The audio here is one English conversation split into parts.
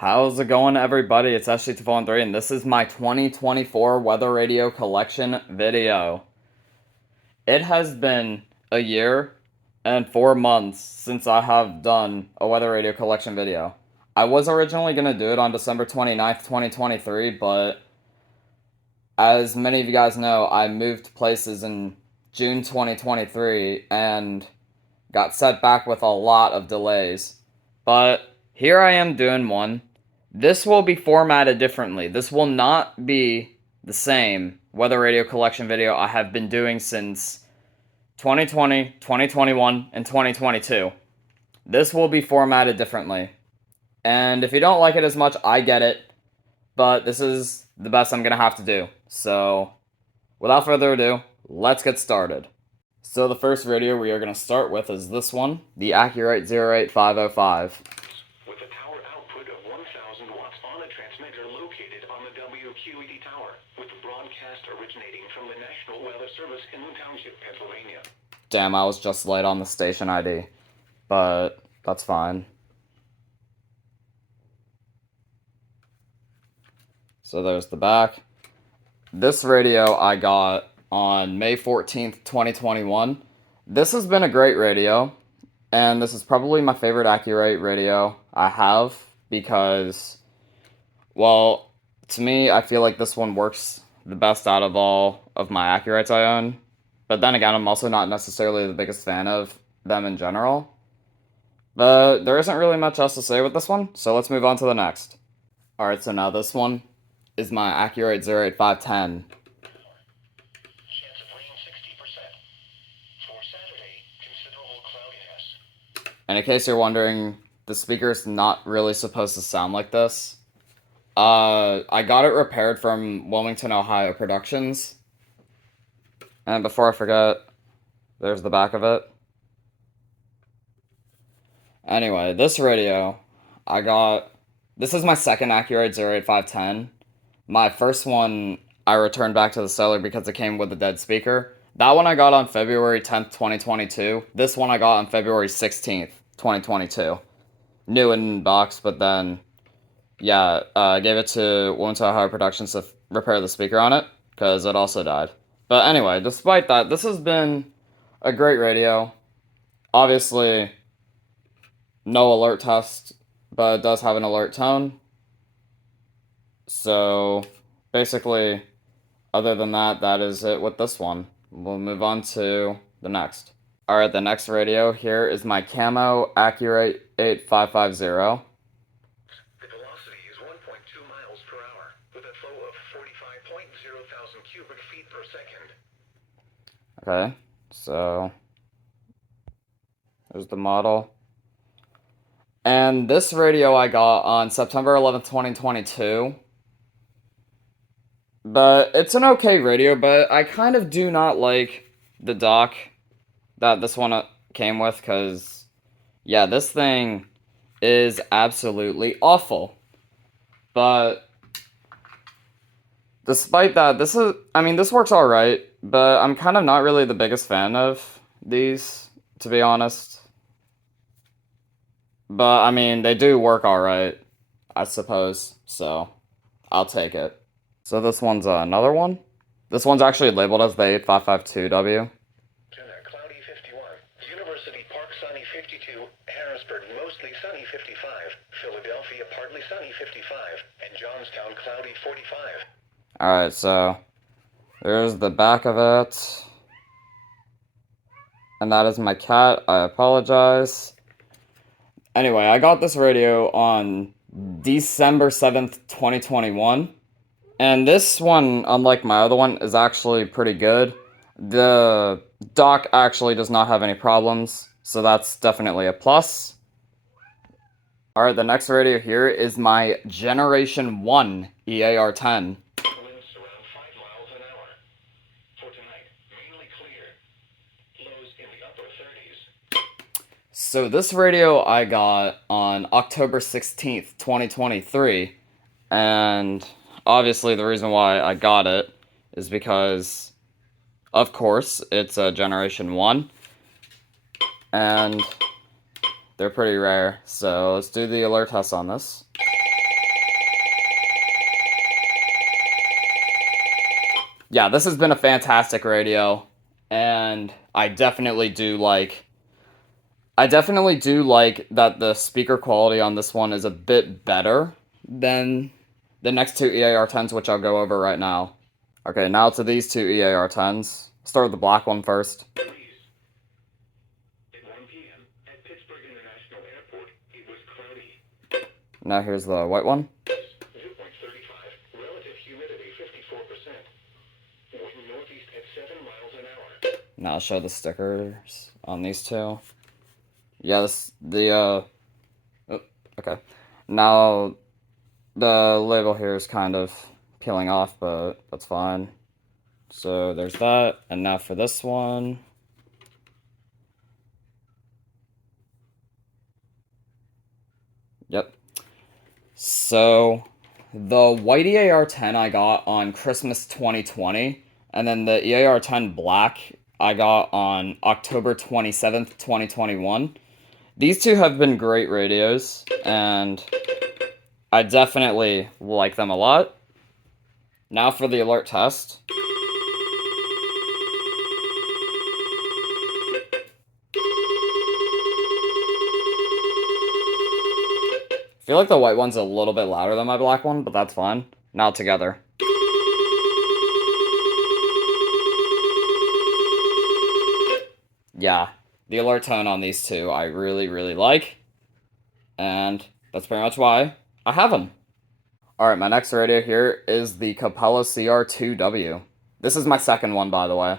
How's it going, everybody? It's Ashley243, and this is my 2024 Weather Radio Collection video. It has been a year and 4 months since I have done a Weather Radio Collection video. I was originally going to do it on December 29th, 2023, but as many of you guys know, I moved places in June 2023 and got set back with a lot of delays. But here I am doing one. This will be formatted differently. This will not be the same Weather Radio Collection video I have been doing since 2020, 2021, and 2022. This will be formatted differently. And if you don't like it as much, I get it. But this is the best I'm going to have to do. So, without further ado, let's get started. So the first radio we are going to start with is this one, the Accurite 08505. With a tower output of 1,000 watts on a transmitter located on the WQED tower, with the broadcast originating from the National Weather Service in New Township, Pennsylvania. Damn, I was just late on the station ID, but that's fine. So there's the back. This radio I got on May 14th, 2021. This has been a great radio, and this is probably my favorite Accurate radio I have because, well, to me, I feel like this one works the best out of all of my Accurates I own. But then again, I'm also not necessarily the biggest fan of them in general. But there isn't really much else to say with this one, so let's move on to the next. Alright, so now this one is my Accurate 08510. Chance of rain 60%. For Saturday, considerable cloudiness. And in case you're wondering, the speaker's not really supposed to sound like this. I got it repaired from Wilmington, Ohio Productions. And before I forget, there's the back of it. Anyway, this radio, this is my second Accurate 08510. My first one, I returned back to the seller because it came with a dead speaker. That one I got on February 10th, 2022. This one I got on February 16th, 2022. New in box, but then, yeah, I gave it to Wilmington, Ohio Productions to repair the speaker on it, because it also died. But anyway, despite that, this has been a great radio. Obviously, no alert test, but it does have an alert tone. So, basically, other than that, that is it with this one. We'll move on to the next. Alright, the next radio here is my Camo Accurate 8550. The velocity is 1.2 miles per hour, with a flow of 45.0 thousand cubic feet per second. Okay, so there's the model. And this radio I got on September 11th, 2022. But it's an okay radio, but I kind of do not like the dock that this one came with, because, yeah, this thing is absolutely awful. But despite that, this works alright, but I'm kind of not really the biggest fan of these, to be honest. But, I mean, they do work alright, I suppose, so I'll take it. So this one's another one. This one's actually labeled as the 8552W. Cloudy 51. University Park sunny 52. Harrisburg mostly sunny 55. Philadelphia partly sunny 55. And Johnstown cloudy 45. Alright, so there's the back of it. And that is my cat. I apologize. Anyway, I got this radio on December 7th, 2021. And this one, unlike my other one, is actually pretty good. The dock actually does not have any problems, so that's definitely a plus. Alright, the next radio here is my Generation 1 EAR-10. Winds around 5 miles an hour. For tonight, mainly clear. Lows in the upper 30s. So this radio I got on October 16th, 2023, and obviously the reason why I got it is because, of course, it's a Generation 1, and they're pretty rare. So let's do the alert test on this. yeah, this has been a fantastic radio, and I definitely do like that the speaker quality on this one is a bit better than the next two EAR-10s, which I'll go over right now. Okay, now to these two EAR-10s. Start with the black one first. At 1 p.m. at Pittsburgh International Airport, it was cloudy. Now here's the white one. Dew point 35, relative humidity 54%. Wind northeast at 7 miles an hour. Now I'll show the stickers on these two. Yeah, okay. Now, the label here is kind of peeling off, but that's fine. So there's that, and now for this one. Yep. So, the white EAR-10 I got on Christmas 2020, and then the EAR-10 black I got on October 27th, 2021. These two have been great radios, and I definitely like them a lot. Now for the alert test. I feel like the white one's a little bit louder than my black one, but that's fine. Now together. Yeah, the alert tone on these two I really, really like. And that's pretty much why I have them. Alright, my next radio here is the Capello CR2W. This is my second one, by the way.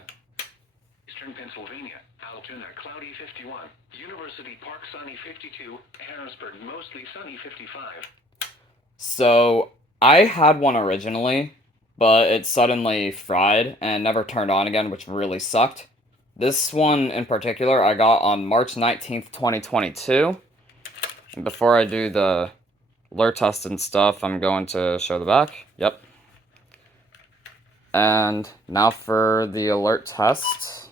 Eastern Pennsylvania, Altoona, cloudy 51. University Park, sunny 52. Harrisburg, mostly sunny 55. So, I had one originally, but it suddenly fried and never turned on again, which really sucked. This one in particular I got on March 19th, 2022. And before I do the alert test and stuff, I'm going to show the back. Yep. And now for the alert test.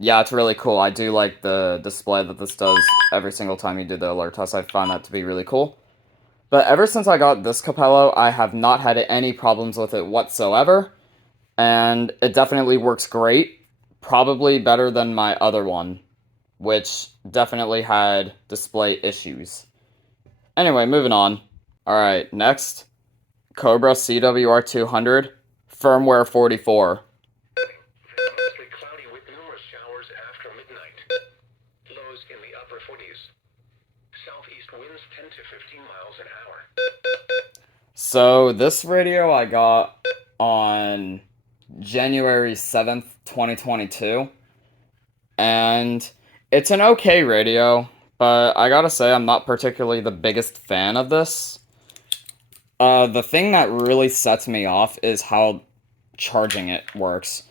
Yeah, it's really cool. I do like the display that this does every single time you do the alert test. I find that to be really cool. But ever since I got this Capello, I have not had any problems with it whatsoever. And it definitely works great. Probably better than my other one, which definitely had display issues. Anyway, moving on. Alright, next. Cobra CWR200, firmware 44. Mostly cloudy with numerous showers after midnight. Lows in the upper 40s. Southeast winds 10 to 15 miles an hour. So, this radio I got on January 7th, 2022. And it's an okay radio, but I gotta say I'm not particularly the biggest fan of this. The thing that really sets me off is how charging it works.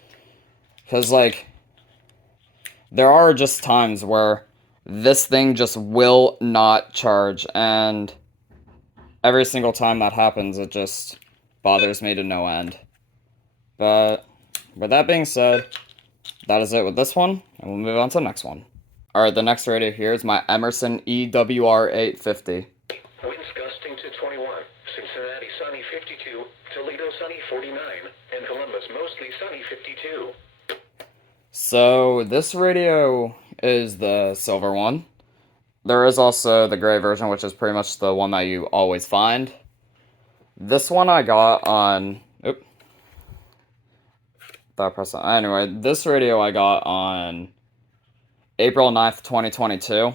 Because, like, there are just times where this thing just will not charge, and every single time that happens, it just bothers me to no end. But, with that being said, that is it with this one, and we'll move on to the next one. Alright, the next radio here is my Emerson EWR850. Winds gusting to 21. Cincinnati sunny 52. Toledo sunny 49. And Columbus mostly sunny 52. So, this radio is the silver one. There is also the gray version, which is pretty much the one that you always find. This one I got on... Anyway, this radio I got on April 9th, 2022.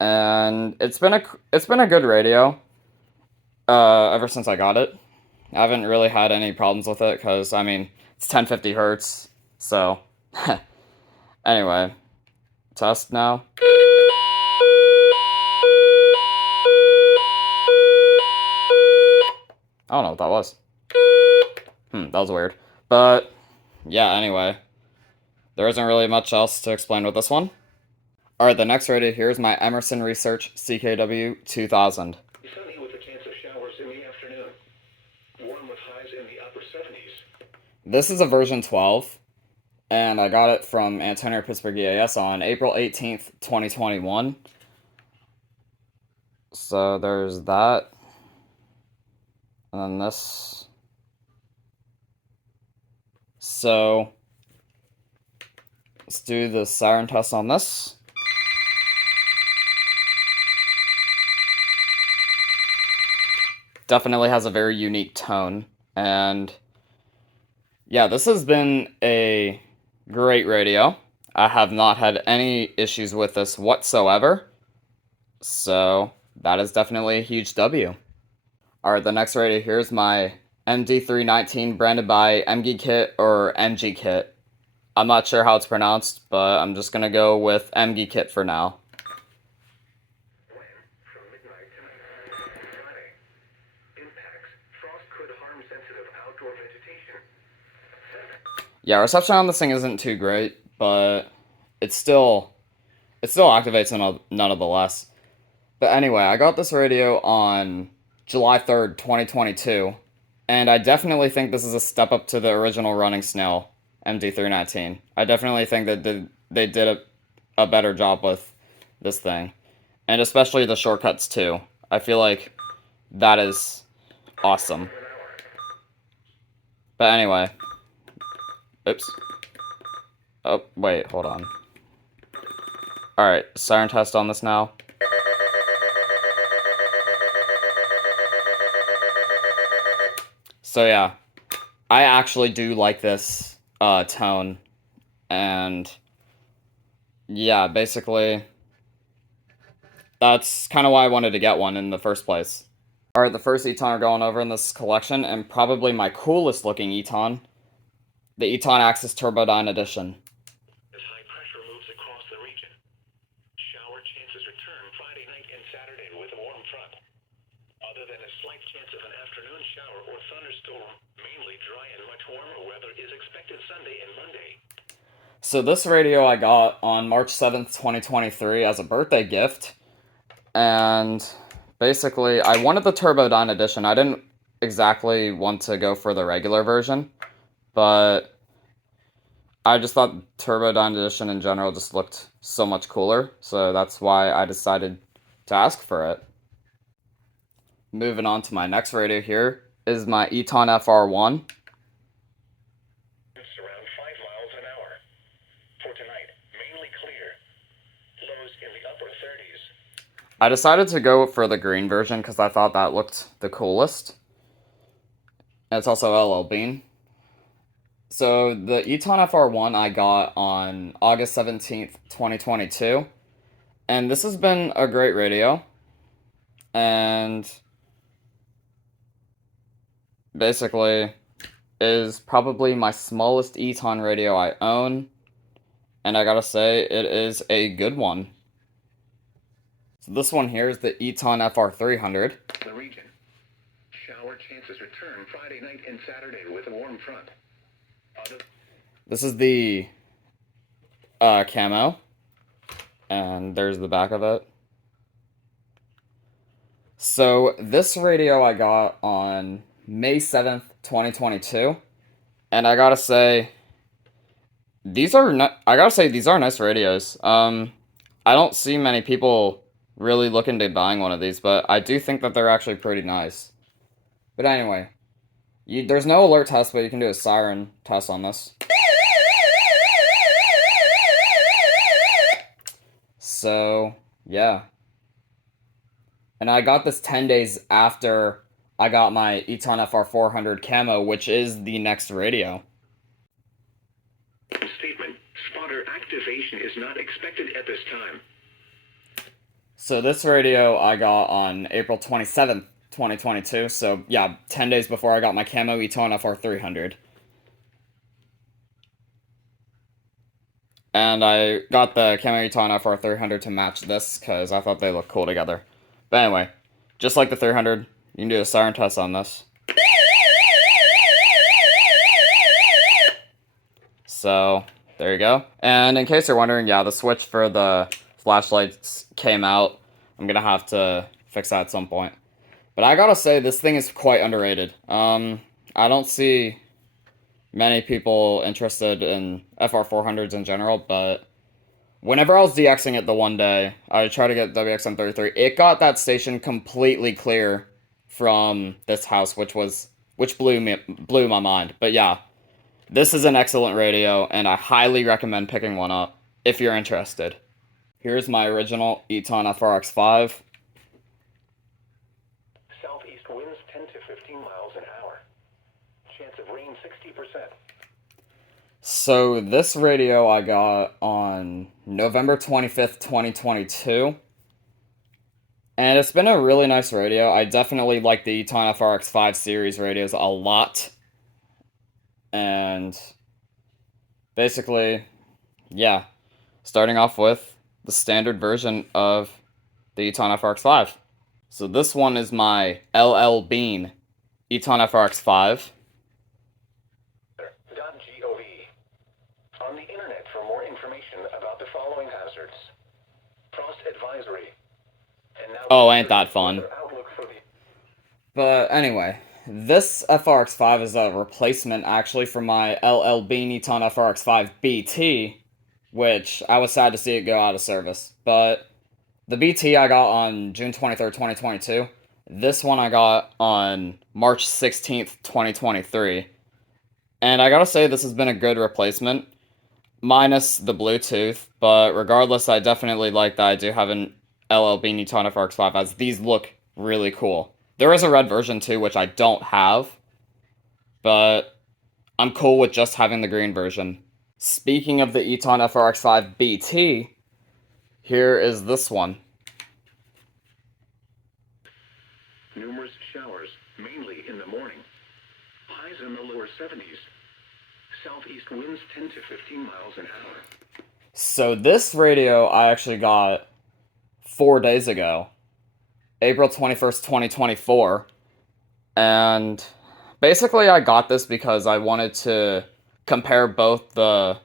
And it's been a good radio ever since I got it. I haven't really had any problems with it because, I mean, it's 1050 hertz, so... Anyway, test now. I don't know what that was. That was weird. But, yeah, anyway. There isn't really much else to explain with this one. Alright, the next radio here is my Emerson Research CKW 2000. Sunny with a chance of showers in the afternoon. Warm with highs in the upper 70s. This is a version 12, and I got it from Antonio Pittsburgh EAS on April 18th, 2021. So there's that. And then this. So let's do the siren test on this. Definitely has a very unique tone. And yeah, this has been a great radio. I have not had any issues with this whatsoever. So that is definitely a huge W. Alright, the next radio here is my MD319 branded by MG Kit or MG Kit. I'm not sure how it's pronounced, but I'm just gonna go with MG Kit for now. From midnight tonight, Friday. Impacts. Frost could harm sensitive outdoor vegetation. Yeah, reception on this thing isn't too great, but it still activates nonetheless. But anyway, I got this radio on July 3rd, 2022, and I definitely think this is a step up to the original Running Snail MD319. I definitely think that they did a better job with this thing, and especially the shortcuts too. I feel like that is awesome. But anyway, oops. Oh, wait, hold on. Alright, siren test on this now. So yeah, I actually do like this tone, and yeah, basically, that's kind of why I wanted to get one in the first place. Alright, the first Eton we're going over in this collection, and probably my coolest looking Eton, the Eton Axis Turbodyne Edition. As high pressure moves across the region, shower chances return Friday night and Saturday with a warm front. Other than a slight chance of an afternoon shower or thunderstorm, mainly dry and much warmer weather is expected Sunday and Monday. So this radio I got on March 7th, 2023 as a birthday gift, and basically I wanted the Turbodyne Edition. I didn't exactly want to go for the regular version, but I just thought Turbodyne Edition in general just looked so much cooler, so that's why I decided to ask for it. Moving on to my next radio here is my Eton FR1. It's around 5 miles an hour. For tonight, mainly clear. Lows in the upper 30s. I decided to go for the green version because I thought that looked the coolest. And it's also LL Bean. So the Eton FR1 I got on August 17th, 2022. And this has been a great radio. And basically is probably my smallest Eton radio I own. And I gotta say, it is a good one. So this one here is the Eton FR300. The region. Shower chances return Friday night and Saturday with a warm front. This is the camo. And there's the back of it. So this radio I got on May 7th, 2022. And I gotta say, these are nice radios. I don't see many people really looking to buying one of these, but I do think that they're actually pretty nice. But anyway, there's no alert test, but you can do a siren test on this. So, yeah. And I got this 10 days after I got my Eton FR400 camo, which is the next radio. Statement. Spotter activation is not expected at this time. So this radio I got on April 27th, 2022. So yeah, 10 days before I got my camo Eton FR300. And I got the camo Eton FR300 to match this because I thought they looked cool together. But anyway, just like the 300, you can do a siren test on this. So, there you go. And in case you're wondering, yeah, the switch for the flashlights came out. I'm gonna have to fix that at some point. But I gotta say, this thing is quite underrated. I don't see many people interested in FR400s in general, but whenever I was DXing it the one day, I tried to get WXM33. It got that station completely clear from this house, which blew my mind. But yeah, this is an excellent radio, and I highly recommend picking one up if you're interested. Here's my original Eton FRX5. Southeast winds 10 to 15 miles an hour. Chance of rain 60%. So this radio I got on November 25th, 2022. And it's been a really nice radio. I definitely like the Eton FRX5 series radios a lot. And basically, yeah, starting off with the standard version of the Eton FRX5. So this one is my LL Bean Eton FRX5. .gov. On the internet for more information about the following hazards. Frost advisory. And now Oh, ain't that fun. outlook for the But anyway, this FRX5 is a replacement actually for my LL Bean Eton FRX5 BT, which I was sad to see it go out of service. But the BT I got on June 23rd, 2022. This one I got on March 16th, 2023. And I gotta say, this has been a good replacement, minus the Bluetooth. But regardless, I definitely like that I do have an LL Bean Eton FRX5, as these look really cool. There is a red version too, which I don't have, but I'm cool with just having the green version. Speaking of the Eton FRX5 BT, here is this one. numerous showers, mainly in the morning. Highs in the lower 70s. Southeast winds 10 to 15 miles an hour. So this radio I actually got 4 days ago, April 21st, 2024, and basically I got this because I wanted to compare both the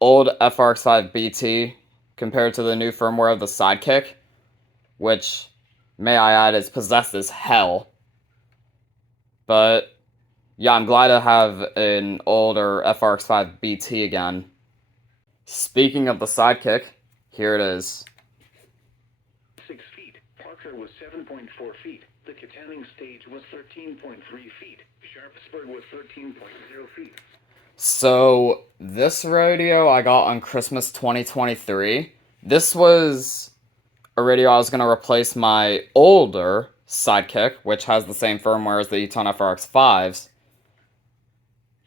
old FRX5 BT compared to the new firmware of the Sidekick, which, may I add, is possessed as hell. But yeah, I'm glad to have an older FRX5 BT again. Speaking of the Sidekick, here it is. 6 feet. Parker was 7.4 feet. The Katanning stage was 13.3 feet. Sharpsburg was 13.0 feet. So, this radio I got on Christmas 2023. This was a radio I was going to replace my older Sidekick, which has the same firmware as the Eton FRX5s,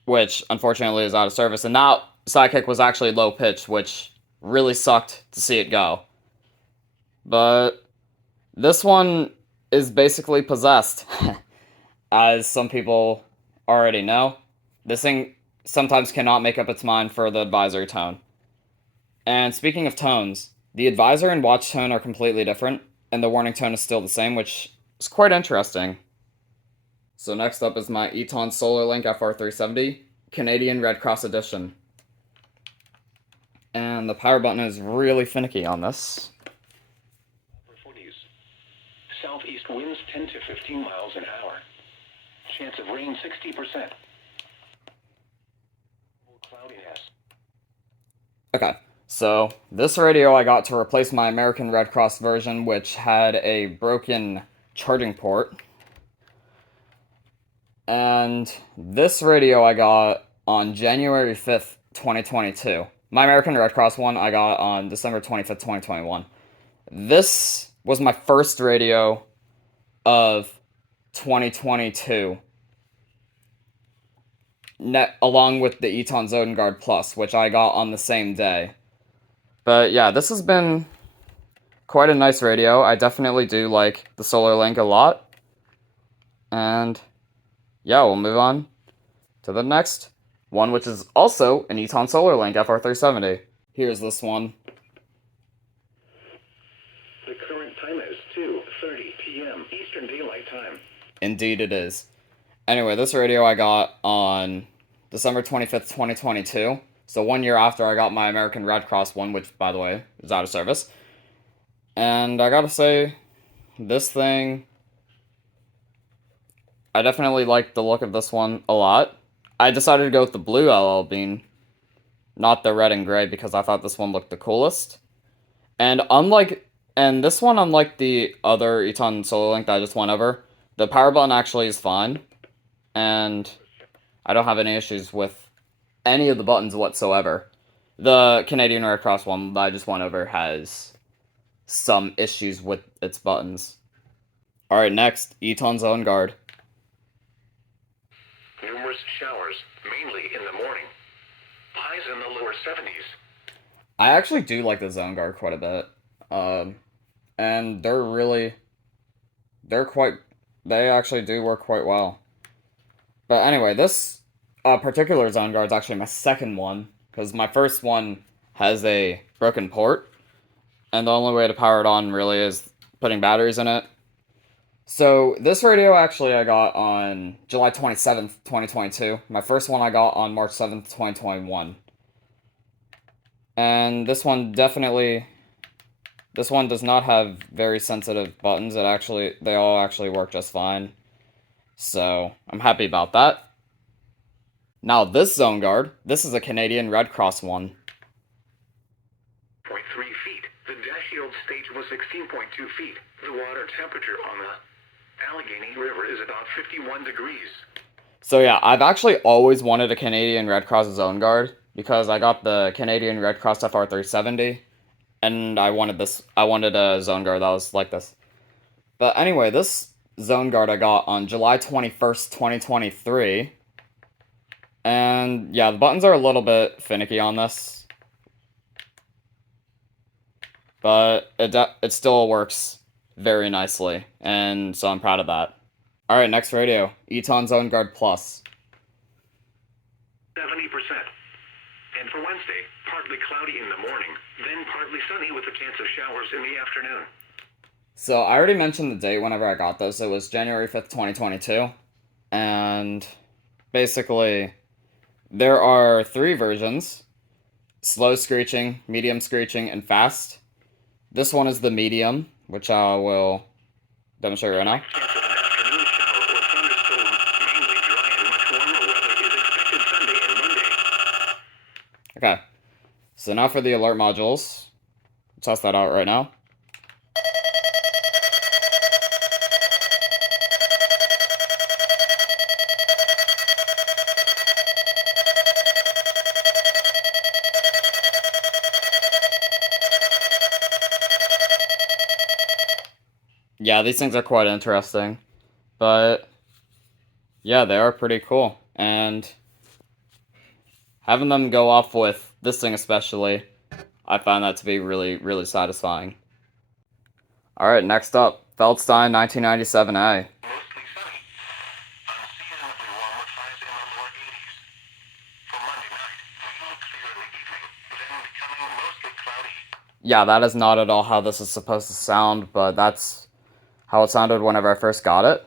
which unfortunately is out of service. And that Sidekick was actually low pitch, which really sucked to see it go. But this one is basically possessed, as some people already know. This thing sometimes cannot make up its mind for the advisory tone. And speaking of tones, the advisor and watch tone are completely different, and the warning tone is still the same, which is quite interesting. So next up is my Eton SolarLink FR370 Canadian Red Cross Edition. And the power button is really finicky on this. Upper 40s. Southeast winds 10 to 15 miles an hour. Chance of rain 60%. Cloudiness. Okay, so this radio I got to replace my American Red Cross version, which had a broken charging port. And this radio I got on January 5th, 2022. My American Red Cross one I got on December 25th, 2021. This was my first radio of 2022, along with the Eton Zodengard Plus, which I got on the same day. But yeah, this has been quite a nice radio. I definitely do like the SolarLink a lot. And yeah, we'll move on to the next one, which is also an Eton SolarLink FR370. Here's this one. The current time is 2:30 p.m. Eastern Daylight Time. Indeed it is. Anyway, this radio I got on December 25th, 2022. So 1 year after I got my American Red Cross one, which, by the way, is out of service. And I gotta say, this thing, I definitely like the look of this one a lot. I decided to go with the blue LL Bean, not the red and gray, because I thought this one looked the coolest. And this one, unlike the other Eton Solar Link that I just went over, the power button actually is fine, and I don't have any issues with any of the buttons whatsoever. The Canadian Red Cross one that I just went over has some issues with its buttons. Alright, next, Eton Zone Guard. Numerous showers, mainly in the morning. Highs in the lower 70s. I actually do like the Zone Guard quite a bit. And they actually do work quite well. But anyway, this particular Zone Guard is actually my second one, because my first one has a broken port, and the only way to power it on really is putting batteries in it. So this radio actually I got on July 27th, 2022. My first one I got on March 7th, 2021. And this one does not have very sensitive buttons. They all actually work just fine. So I'm happy about that. Now this Zone Guard, this is a Canadian Red Cross one. 0.3 feet. The dash yield stage was 16.2 feet. The water temperature on the Allegheny River is about 51 degrees. So yeah, I've actually always wanted a Canadian Red Cross Zone Guard, because I got the Canadian Red Cross FR370, and I wanted a Zone Guard that was like this. But anyway, this Zone Guard I got on July 21st, 2023. And yeah, the buttons are a little bit finicky on this, but it still works very nicely, and so I'm proud of that. Alright, next radio, Eton Zone Guard Plus. 70%. And for Wednesday, partly cloudy in the morning, then partly sunny with a chance of showers in the afternoon. So I already mentioned the date whenever I got this. It was January 5th, 2022. And basically, there are 3 versions: slow screeching, medium screeching, and fast. This one is the medium, which I will demonstrate right now. Chance of an afternoon shower or thunderstorm, mainly dry and much warmer weather is expected Sunday and Monday. Okay, so now for the alert modules. Test that out right now. Yeah, these things are quite interesting, but yeah, they are pretty cool, and having them go off with this thing especially, I find that to be really, really satisfying. Alright, next up, Feldstein 1997A. Mostly sunny. Unseasonably warm with highs in the lower 80s. For Monday night, mainly clear in the evening, then becoming mostly cloudy. Yeah, that is not at all how this is supposed to sound, but that's how it sounded whenever I first got it.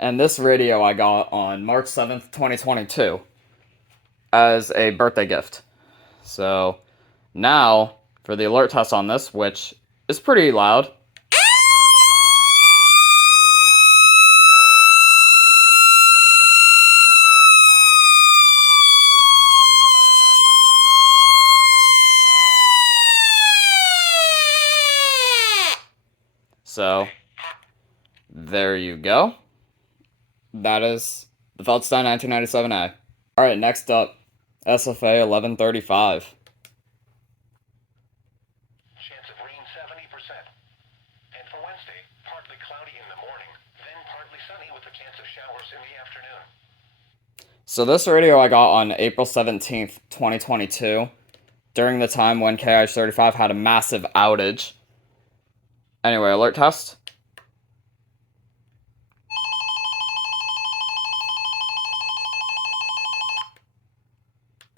And this radio I got on March 7th, 2022 as a birthday gift. So now for the alert test on this, which is pretty loud. So there you go. That is the Feldstein 1997A. Alright, next up, SFA 1135. Chance of rain 70%. And for Wednesday, partly cloudy in the morning, then partly sunny with a chance of showers in the afternoon. So this radio I got on April 17th, 2022, during the time when KIH35 had a massive outage. Anyway, alert test.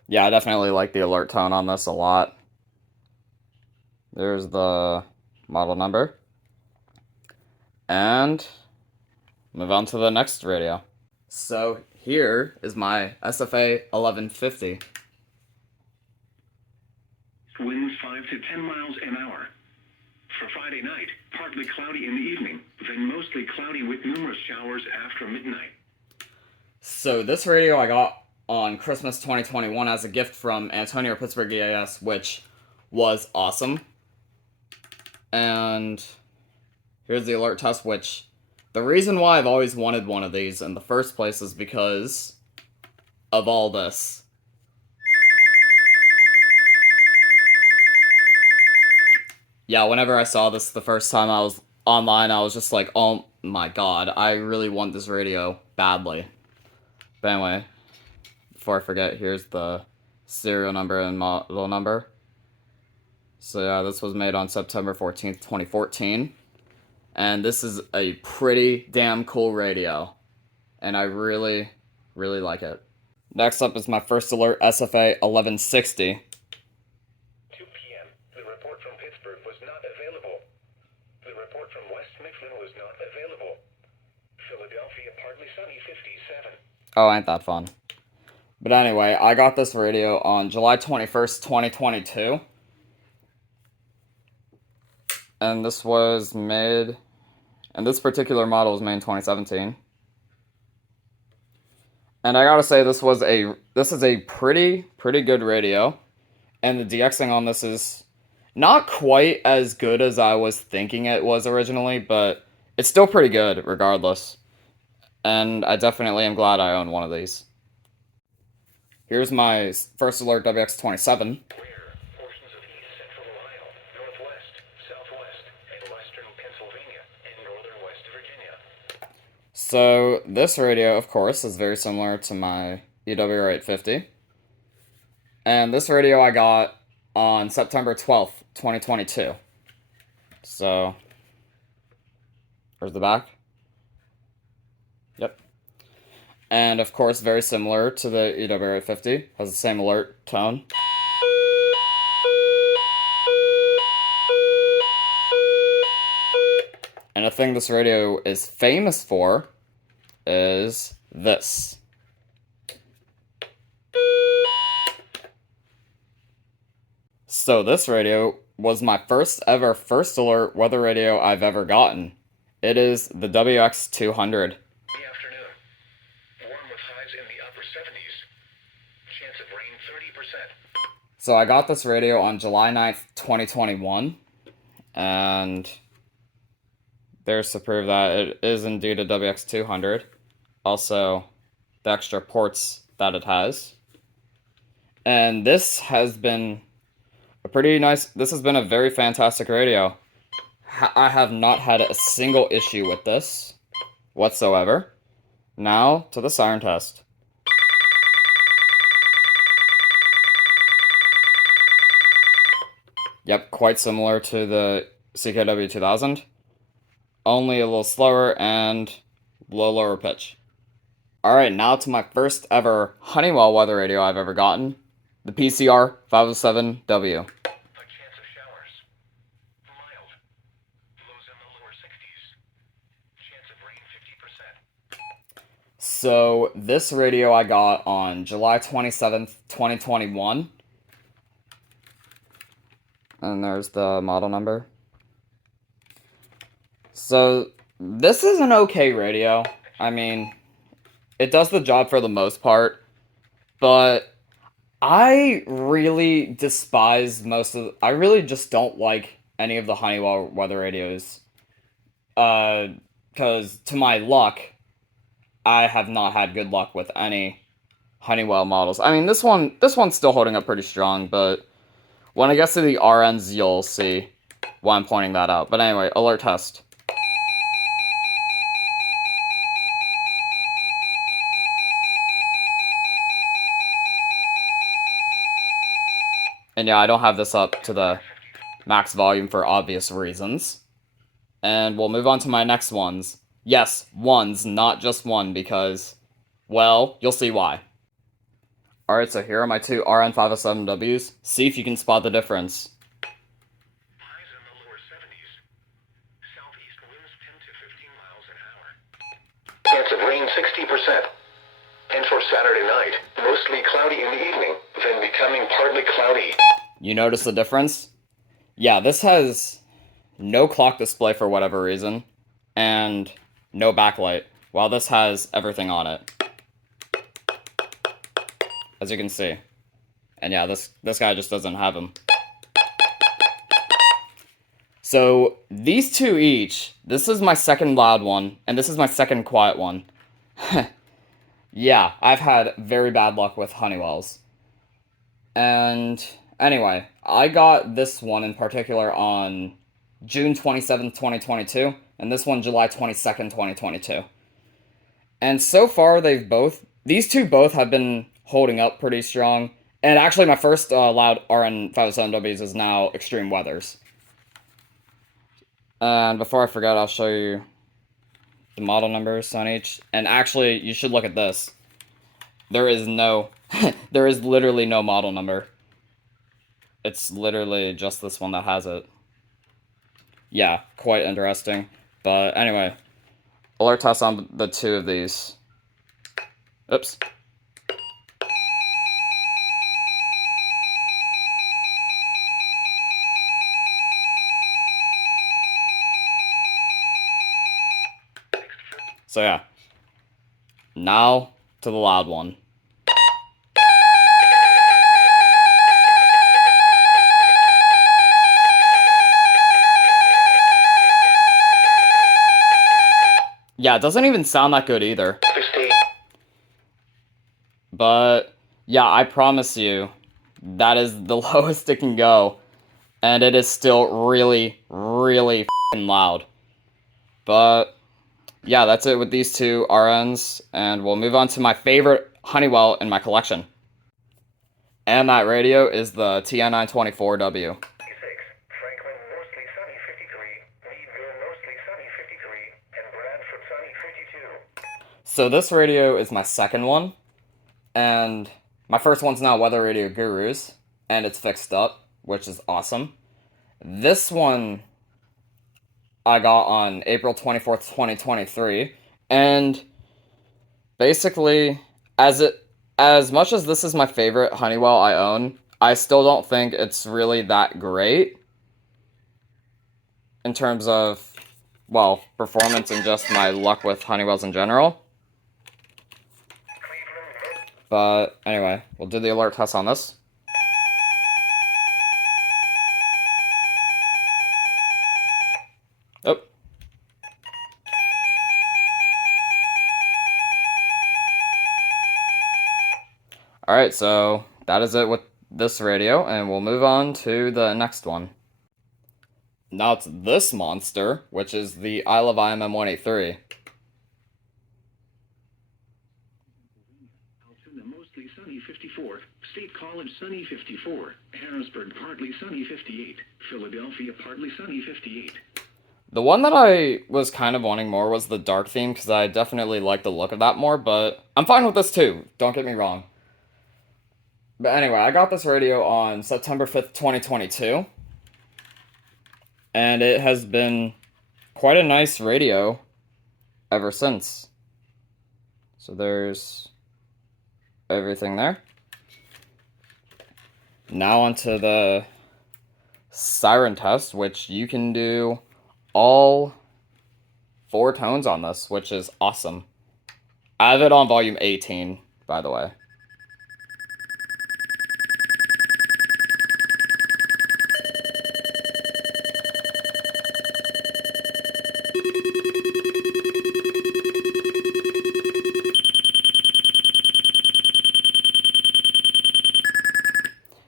Yeah, I definitely like the alert tone on this a lot. There's the model number. And move on to the next radio. So here is my SFA 1150. Winds 5 to 10 miles an hour. For Friday night, partly cloudy in the evening, then mostly cloudy with numerous showers after midnight. So this radio I got on Christmas 2021 as a gift from Antonio Pittsburgh EAS, which was awesome. And here's the alert test, which the reason why I've always wanted one of these in the first place is because of all this. Yeah, whenever I saw this the first time I was online, I was just like, oh my god, I really want this radio badly. But anyway, before I forget, here's the serial number and model number. So yeah, this was made on September 14th, 2014. And this is a pretty damn cool radio. And I really, really like it. Next up is my First Alert SFA 1160. 2 p.m. The report from Pittsburgh was not available. The report from West Mifflin was not available. Philadelphia, partly sunny, 57. Oh, ain't that fun. But anyway, I got this radio on July 21st, 2022. And this was made... And this particular model was made in 2017. And I gotta say, this is a pretty good radio. And the DXing on this is not quite as good as I was thinking it was originally, but it's still pretty good regardless. And I definitely am glad I own one of these. Here's my First Alert WX27. Portions of east central Ohio, northwest, southwest, and western Pennsylvania, and northern West Virginia. So this radio, of course, is very similar to my EWR 850. And this radio I got on September 12th, 2022. So, there's the back. Yep. And of course, very similar to the EWR 850, has the same alert tone. And a thing this radio is famous for is this. So this radio was my first ever First Alert weather radio I've ever gotten. It is the WX200. The afternoon. Warm with highs in the upper 70s. Chance of rain 30%. So I got this radio on July 9th, 2021. And there's to prove that it is indeed a WX200. Also, the extra ports that it has. And this has been this has been a very fantastic radio. I have not had a single issue with this whatsoever. Now, to the siren test. Yep, quite similar to the CKW 2000. Only a little slower and lower pitch. Alright, now to my first ever Honeywell weather radio I've ever gotten. The PCR 507W. A chance of showers. Mild. Lows in the lower 60s. Chance of rain 50%. So, this radio I got on July 27th, 2021. And there's the model number. So, this is an okay radio. I mean, it does the job for the most part. But I really despise I really just don't like any of the Honeywell weather radios. Because to my luck, I have not had good luck with any Honeywell models. I mean, this one's still holding up pretty strong, but when I get to the RNs, you'll see why I'm pointing that out. But anyway, alert test. And yeah, I don't have this up to the max volume for obvious reasons. And we'll move on to my next ones. Yes, ones, not just one, because, well, you'll see why. Alright, so here are my two RN507Ws. See if you can spot the difference. Highs in the lower 70s. Southeast winds 10 to 15 miles an hour. Chance of rain 60%. And for Saturday night, mostly cloudy in the evening, then becoming partly cloudy. You notice the difference? Yeah, this has no clock display for whatever reason, and no backlight, while this has everything on it. as you can see. And yeah, this guy just doesn't have them. So these two each, this is my second loud one, and this is my second quiet one. Yeah, I've had very bad luck with Honeywells. And anyway, I got this one in particular on June 27th, 2022, and this one July 22nd, 2022. And so far, these two both have been holding up pretty strong. And actually, my first loud RN507Ws is now Extreme Weathers. And before I forget, I'll show you the model numbers on each. And actually, you should look at this. There is there is literally no model number. It's literally just this one that has it. Yeah, quite interesting. But anyway, alert test on the two of these. Oops. So yeah, now to the loud one. Yeah, it doesn't even sound that good either. But yeah, I promise you, that is the lowest it can go. And it is still really, really f***ing loud. But yeah, that's it with these two RNs, and we'll move on to my favorite Honeywell in my collection. And that radio is the TN924W. Franklin mostly sunny 53, Meadville mostly sunny 53, and Bradford sunny 52. So this radio is my second one, and my first one's now Weather Radio Gurus, and it's fixed up, which is awesome. This one I got on April 24th, 2023, and basically, as much as this is my favorite Honeywell I own, I still don't think it's really that great in terms of, well, performance and just my luck with Honeywells in general. But anyway, we'll do the alert test on this. Oh. Alright, so that is it with this radio, and we'll move on to the next one. Now it's this monster, which is the I Love IMM 183. Altoona mostly sunny 54, State College sunny 54, Harrisburg partly sunny 58, Philadelphia partly sunny 58. The one that I was kind of wanting more was the dark theme, because I definitely like the look of that more, but I'm fine with this too, don't get me wrong. But anyway, I got this radio on September 5th, 2022, and it has been quite a nice radio ever since. So there's everything there. Now onto the siren test, which you can do all 4 tones on this, which is awesome. I have it on volume 18, by the way.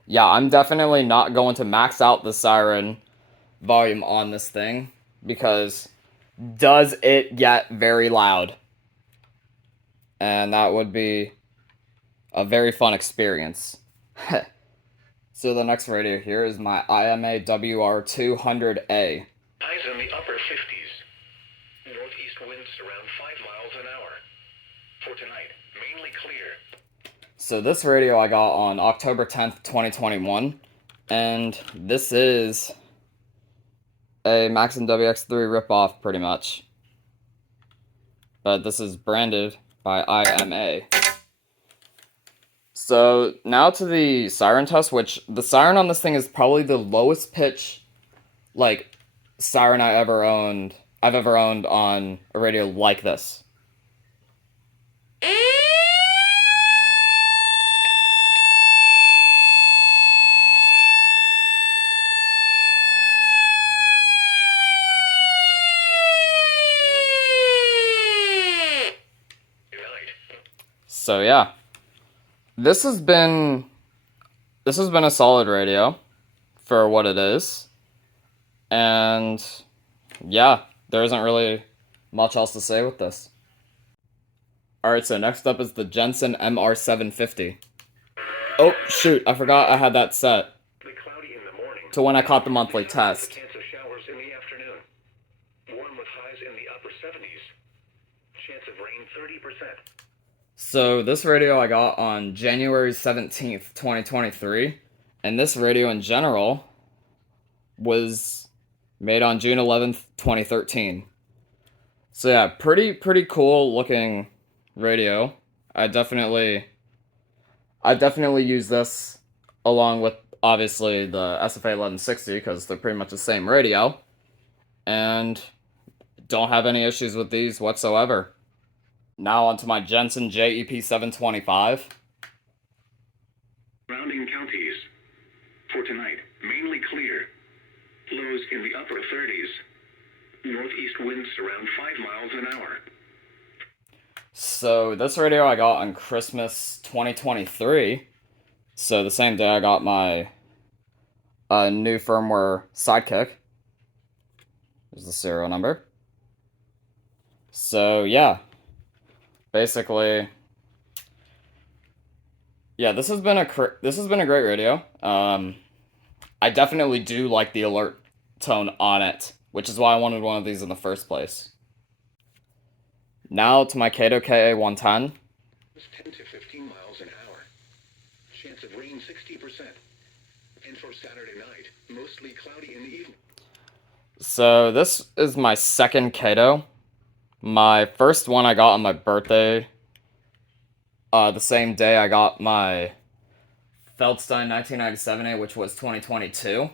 Yeah, I'm definitely not going to max out the siren volume on this thing, because does it get very loud? And that would be a very fun experience. So the next radio here is my IMA WR200A. Highs in the upper 50s. Northeast winds around 5 miles an hour. For tonight, mainly clear. So this radio I got on October 10th, 2021, and this is a Maxim WX3 ripoff, pretty much. But this is branded by IMA. So now to the siren test, which the siren on this thing is probably the lowest pitch, like, siren I've ever owned on a radio like this. So yeah, this has been a solid radio for what it is, and yeah, there isn't really much else to say with this. Alright, so next up is the Jensen MR750. Oh, shoot, I forgot I had that set Cloudy in the morning. to when I caught the monthly test. Chance of showers in the afternoon. Warm with highs in the upper 70s. Chance of rain 30%. So this radio I got on January 17th, 2023, and this radio in general was made on June 11th, 2013. So yeah, pretty cool looking radio. I definitely use this along with obviously the SFA 1160 because they're pretty much the same radio, and don't have any issues with these whatsoever. Now onto my Jensen JEP 725. Surrounding counties. For tonight, mainly clear. Lows in the upper 30s. Northeast winds around 5 miles an hour. So this radio I got on Christmas 2023. So the same day I got my new firmware Sidekick. There's the serial number. So yeah, basically, yeah, this has been a great radio. I definitely do like the alert tone on it, which is why I wanted one of these in the first place. Now to my Kato KA110. It's 10 to 15 miles an hour. Chance of rain 60%. And for Saturday night, mostly cloudy in the evening. So this is my second Kato. My first one I got on my birthday. The same day I got my Feldstein 1997A, which was 2022.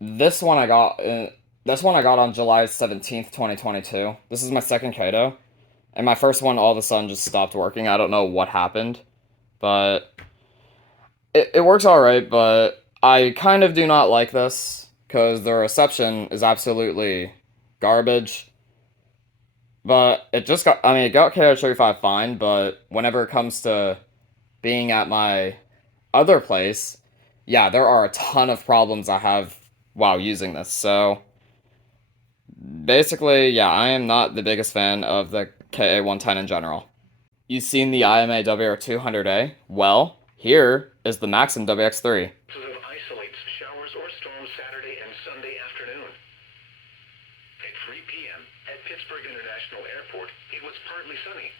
This one I got on July 17th, 2022. This is my second Kato. And my first one all of a sudden just stopped working. I don't know what happened. But it works alright, but I kind of do not like this because the reception is absolutely garbage. But it got KO35 fine, but whenever it comes to being at my other place, yeah, there are a ton of problems I have while using this. So basically, yeah, I am not the biggest fan of the KA110 in general. You've seen the IMA WR200A? Well, here is the Maxim WX3. Isolates showers or storms Saturday and Sunday afternoon. At 3 p.m. at Pittsburgh International Airport, it was partly sunny.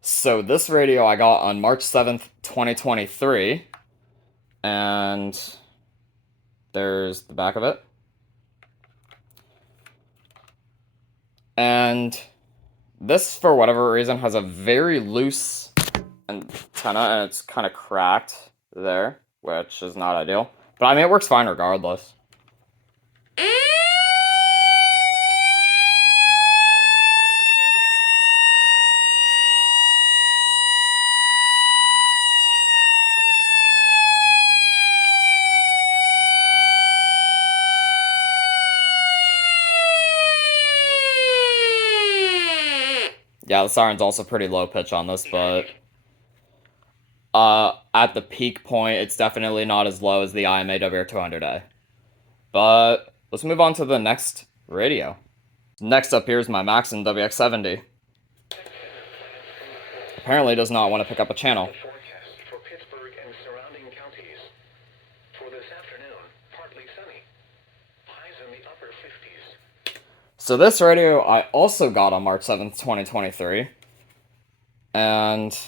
So this radio I got on March 7th, 2023, and there's the back of it. And this, for whatever reason, has a very loose antenna, and it's kind of cracked there, which is not ideal. But I mean, it works fine regardless. Yeah, the siren's also pretty low pitch on this, but at the peak point, it's definitely not as low as the IMA WR200A. But let's move on to the next radio. Next up here is my Maxim WX70. Apparently does not want to pick up a channel. Forecast for Pittsburgh and surrounding counties. For this afternoon, partly sunny. Highs in the upper 50s. So this radio I also got on March 7th, 2023. And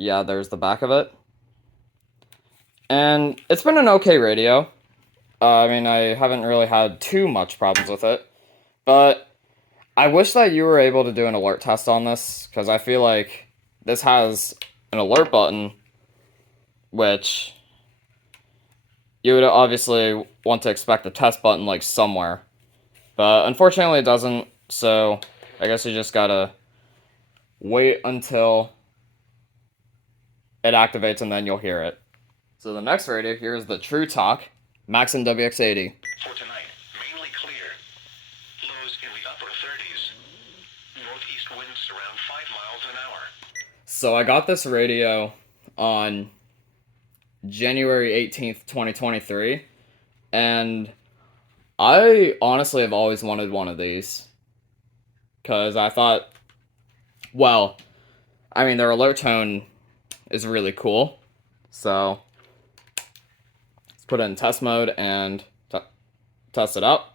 yeah, there's the back of it. And it's been an okay radio. I mean, I haven't really had too much problems with it. But I wish that you were able to do an alert test on this, because I feel like this has an alert button, which you would obviously want to expect a test button like somewhere. But unfortunately it doesn't, so I guess you just gotta wait until it activates and then you'll hear it. So the next radio here is the True Talk Maxim WX80. For tonight, mainly clear. Lows in the upper 30s. northeast winds around 5 miles an hour. So I got this radio on January 18th, 2023, and I honestly have always wanted one of these. Because I thought, well, I mean, their alert tone is really cool. So let's put it in test mode and test it out.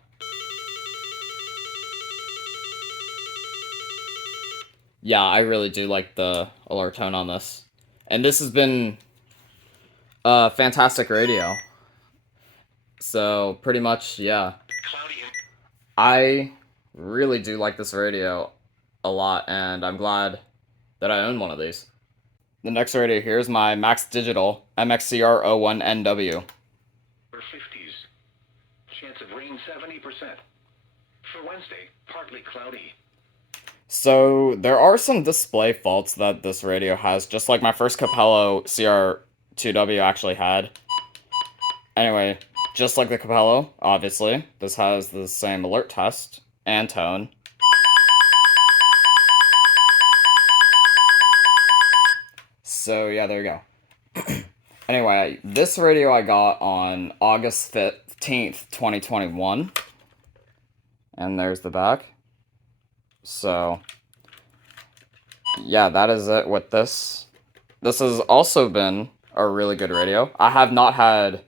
Yeah, I really do like the alert tone on this. And this has been a fantastic radio. So pretty much, yeah. Cloudy in I really do like this radio a lot, and I'm glad that I own one of these. The next radio here is my Max Digital MXCR01NW. 50s. Chance of rain 70%. For Wednesday, partly cloudy. So there are some display faults that this radio has, just like my first Capello CR2W actually had. Anyway, just like the Capello, obviously, this has the same alert test and tone. So yeah, there you go. Anyway, this radio I got on August 15th, 2021. And there's the back. So yeah, that is it with this. This has also been a really good radio. I have not had,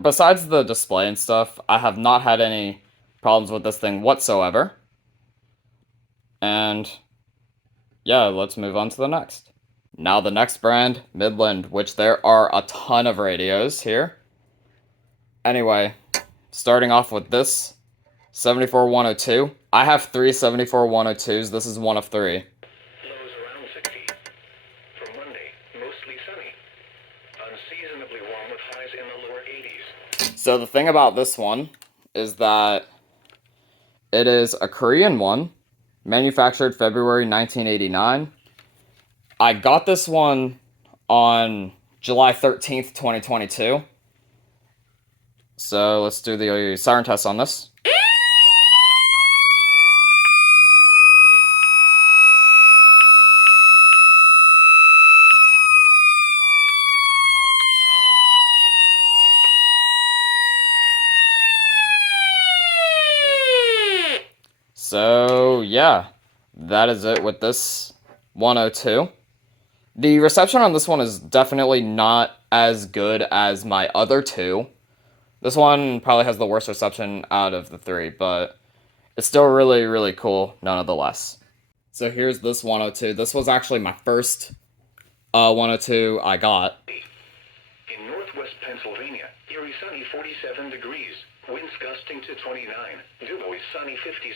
besides the display and stuff, I have not had any problems with this thing whatsoever. And yeah, let's move on to the next. Now the next brand, Midland, which there are a ton of radios here. Anyway, starting off with this 74102. I have three 74102s. This is one of three. Lows around 60. For Monday, mostly sunny. Unseasonably warm with highs in the lower 80s. So the thing about this one is that it is a Korean one, manufactured February 1989. I got this one on July 13th, 2022. So let's do the siren test on this. So yeah, that is it with this 102. The reception on this one is definitely not as good as my other two. This one probably has the worst reception out of the three, but it's still really, really cool nonetheless. So here's this 102. This was actually my first 102 I got. In northwest Pennsylvania, Erie sunny 47 degrees. Winds gusting to 29. DuBois sunny 56.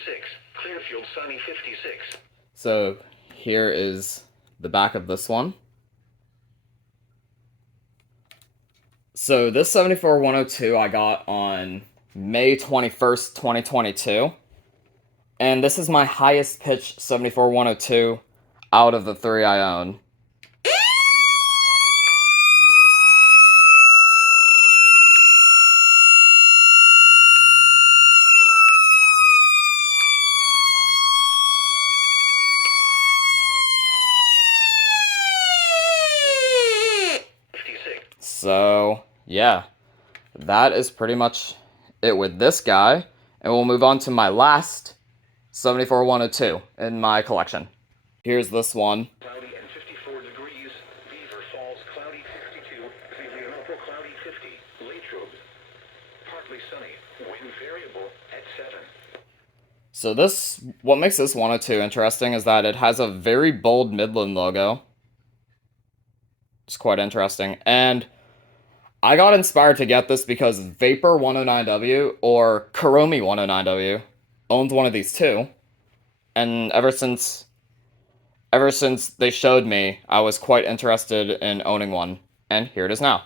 Clearfield sunny 56. So here is the back of this one. So this 74102 I got on May 21st, 2022. And this is my highest pitch 74102 out of the three I own. So, yeah, that is pretty much it with this guy. And we'll move on to my last 74102 in my collection. Here's this one. Cloudy and 54 degrees. Beaver Falls cloudy 62. Zelienople cloudy 50. Latrobe partly sunny. Wind variable at 7. So this, what makes this 102 interesting is that it has a very bold Midland logo. It's quite interesting. And I got inspired to get this because Vapor 109W or Kuromi 109W owns one of these too. And ever since they showed me, I was quite interested in owning one. And here it is now.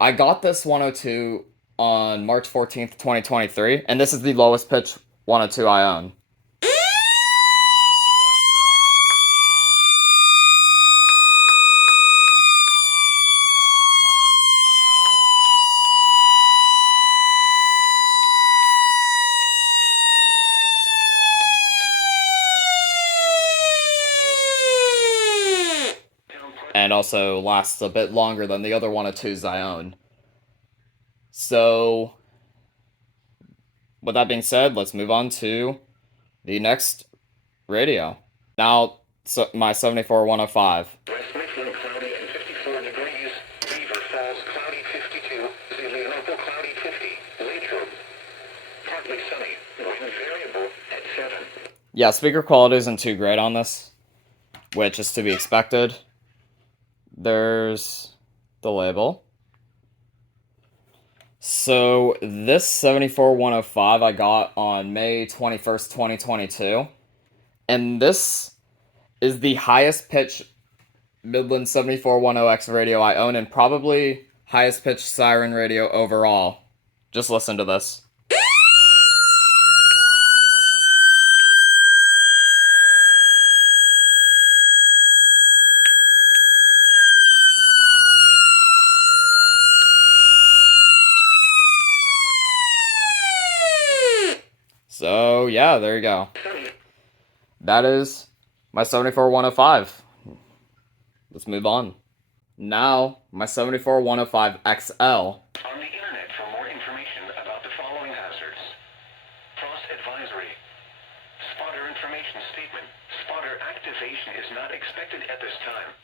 I got this 102 on March 14th, 2023, and this is the lowest pitch 102 I own. and also lasts a bit longer than the other 102s I own. So, with that being said, let's move on to the next radio. Now, my 74-105. West Mifflin cloudy and 54 degrees. Beaver Falls cloudy 52. Zelienople cloudy 50. Latrobe partly sunny. Wind variable at 7. Yeah, speaker quality isn't too great on this, which is to be expected. There's the label. So this 74-105 I got on May 21st, 2022. And this is the highest pitch Midland 7410X radio I own, and probably highest pitch siren radio overall. Just listen to this. So, yeah, there you go. That is my 74-105. Let's move on. Now, my 74-105XL. On the internet for more information about the following hazards. Frost advisory. Spotter information statement. Spotter activation is not expected at this time.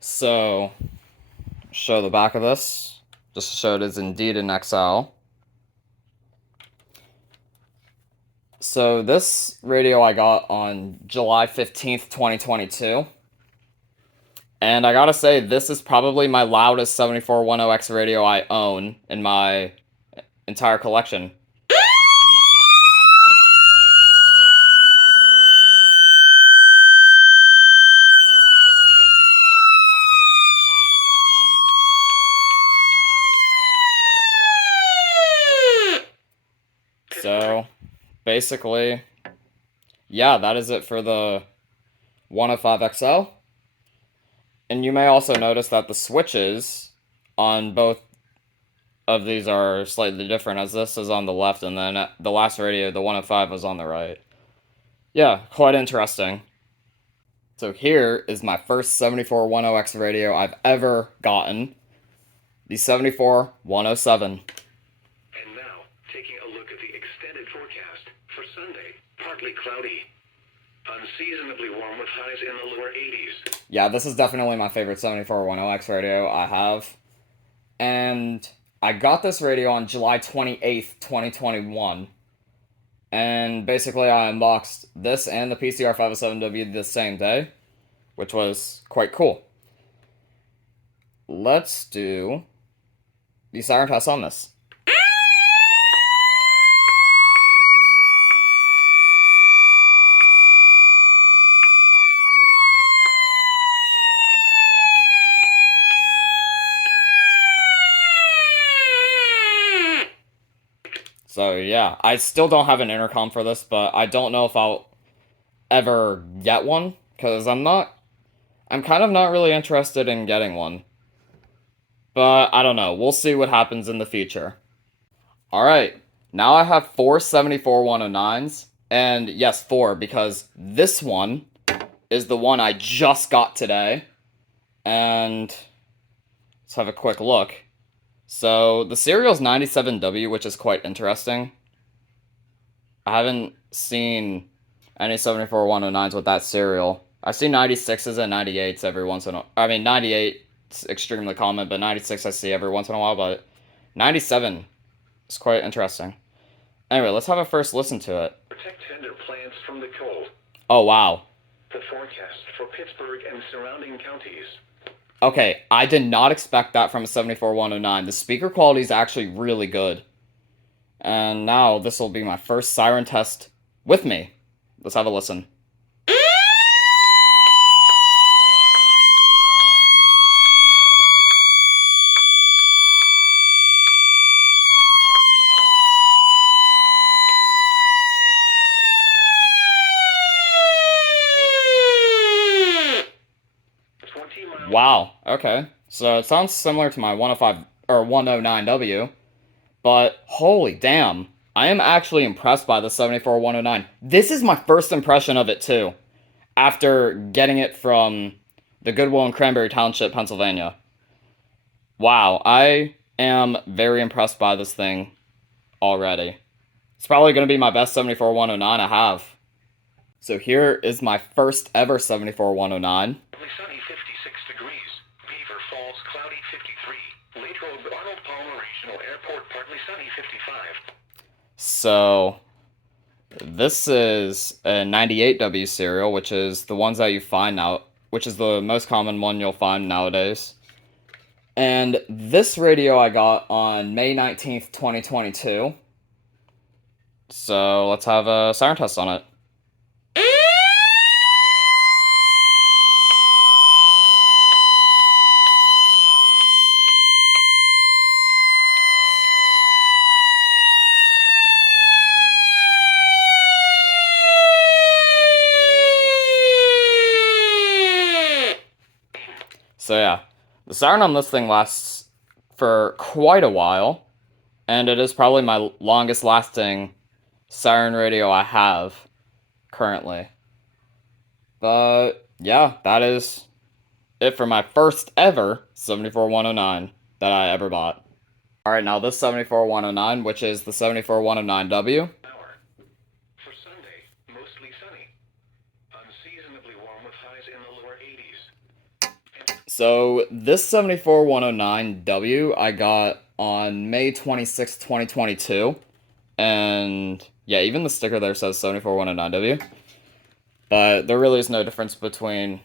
So, show the back of this. Just to show it is indeed an XL. So this radio I got on July 15th, 2022. And I gotta say, this is probably my loudest 7410X radio I own in my entire collection. So, basically, yeah, that is it for the 105XL. And you may also notice that the switches on both of these are slightly different, as this is on the left, and then the last radio, the 105, was on the right. Yeah, quite interesting. So here is my first 7410X radio I've ever gotten, the 74-107. And now, taking a look at the extended forecast for Sunday. Partly cloudy. Unseasonably warm with highs in the lower 80s. Yeah, this is definitely my favorite 7410X radio I have. And I got this radio on July 28th, 2021. And basically I unboxed this and the PCR 507W the same day, which was quite cool. Let's do the siren test on this. So yeah, I still don't have an intercom for this, but I don't know if I'll ever get one, because I'm kind of not really interested in getting one. But I don't know, we'll see what happens in the future. Alright, now I have 4 74-109s, and yes, 4, because this one is the one I just got today. And let's have a quick look. So, the serial's 97W, which is quite interesting. I haven't seen any 74-109s with that serial. I see 96s and 98s every once in a while. I mean, 98's extremely common, but 96 I see every once in a while, but 97 is quite interesting. Anyway, let's have a first listen to it. Protect tender plants from the cold. Oh, wow. The forecast for Pittsburgh and surrounding counties. Okay, I did not expect that from a 74-109. The speaker quality is actually really good. And now this will be my first siren test with me. Let's have a listen. Wow, okay. So it sounds similar to my 105 or 109W, but holy damn, I am actually impressed by the 74-109. This is my first impression of it too, after getting it from the Goodwill in Cranberry Township, Pennsylvania. Wow, I am very impressed by this thing already. It's probably going to be my best 74109 I have. So here is my first ever 74109. Partly sunny, 56 degrees. Beaver Falls, cloudy, 53. Lake Road, Arnold Palmer Regional Airport, partly sunny, 55. So this is a 98W serial, which is the ones that you find now, which is the most common one you'll find nowadays. And this radio I got on May 19th, 2022. So let's have a siren test on it. So yeah, the siren on this thing lasts for quite a while, and it is probably my longest lasting siren radio I have currently. But yeah, that is it for my first ever 74109 that I ever bought. Alright, now this 74109, which is the 74109W. Hour. For Sunday, mostly sunny. Unseasonably warm with highs in the lower 80s. So this 74109W I got on May 26, 2022. And yeah, even the sticker there says 74109W. But there really is no difference between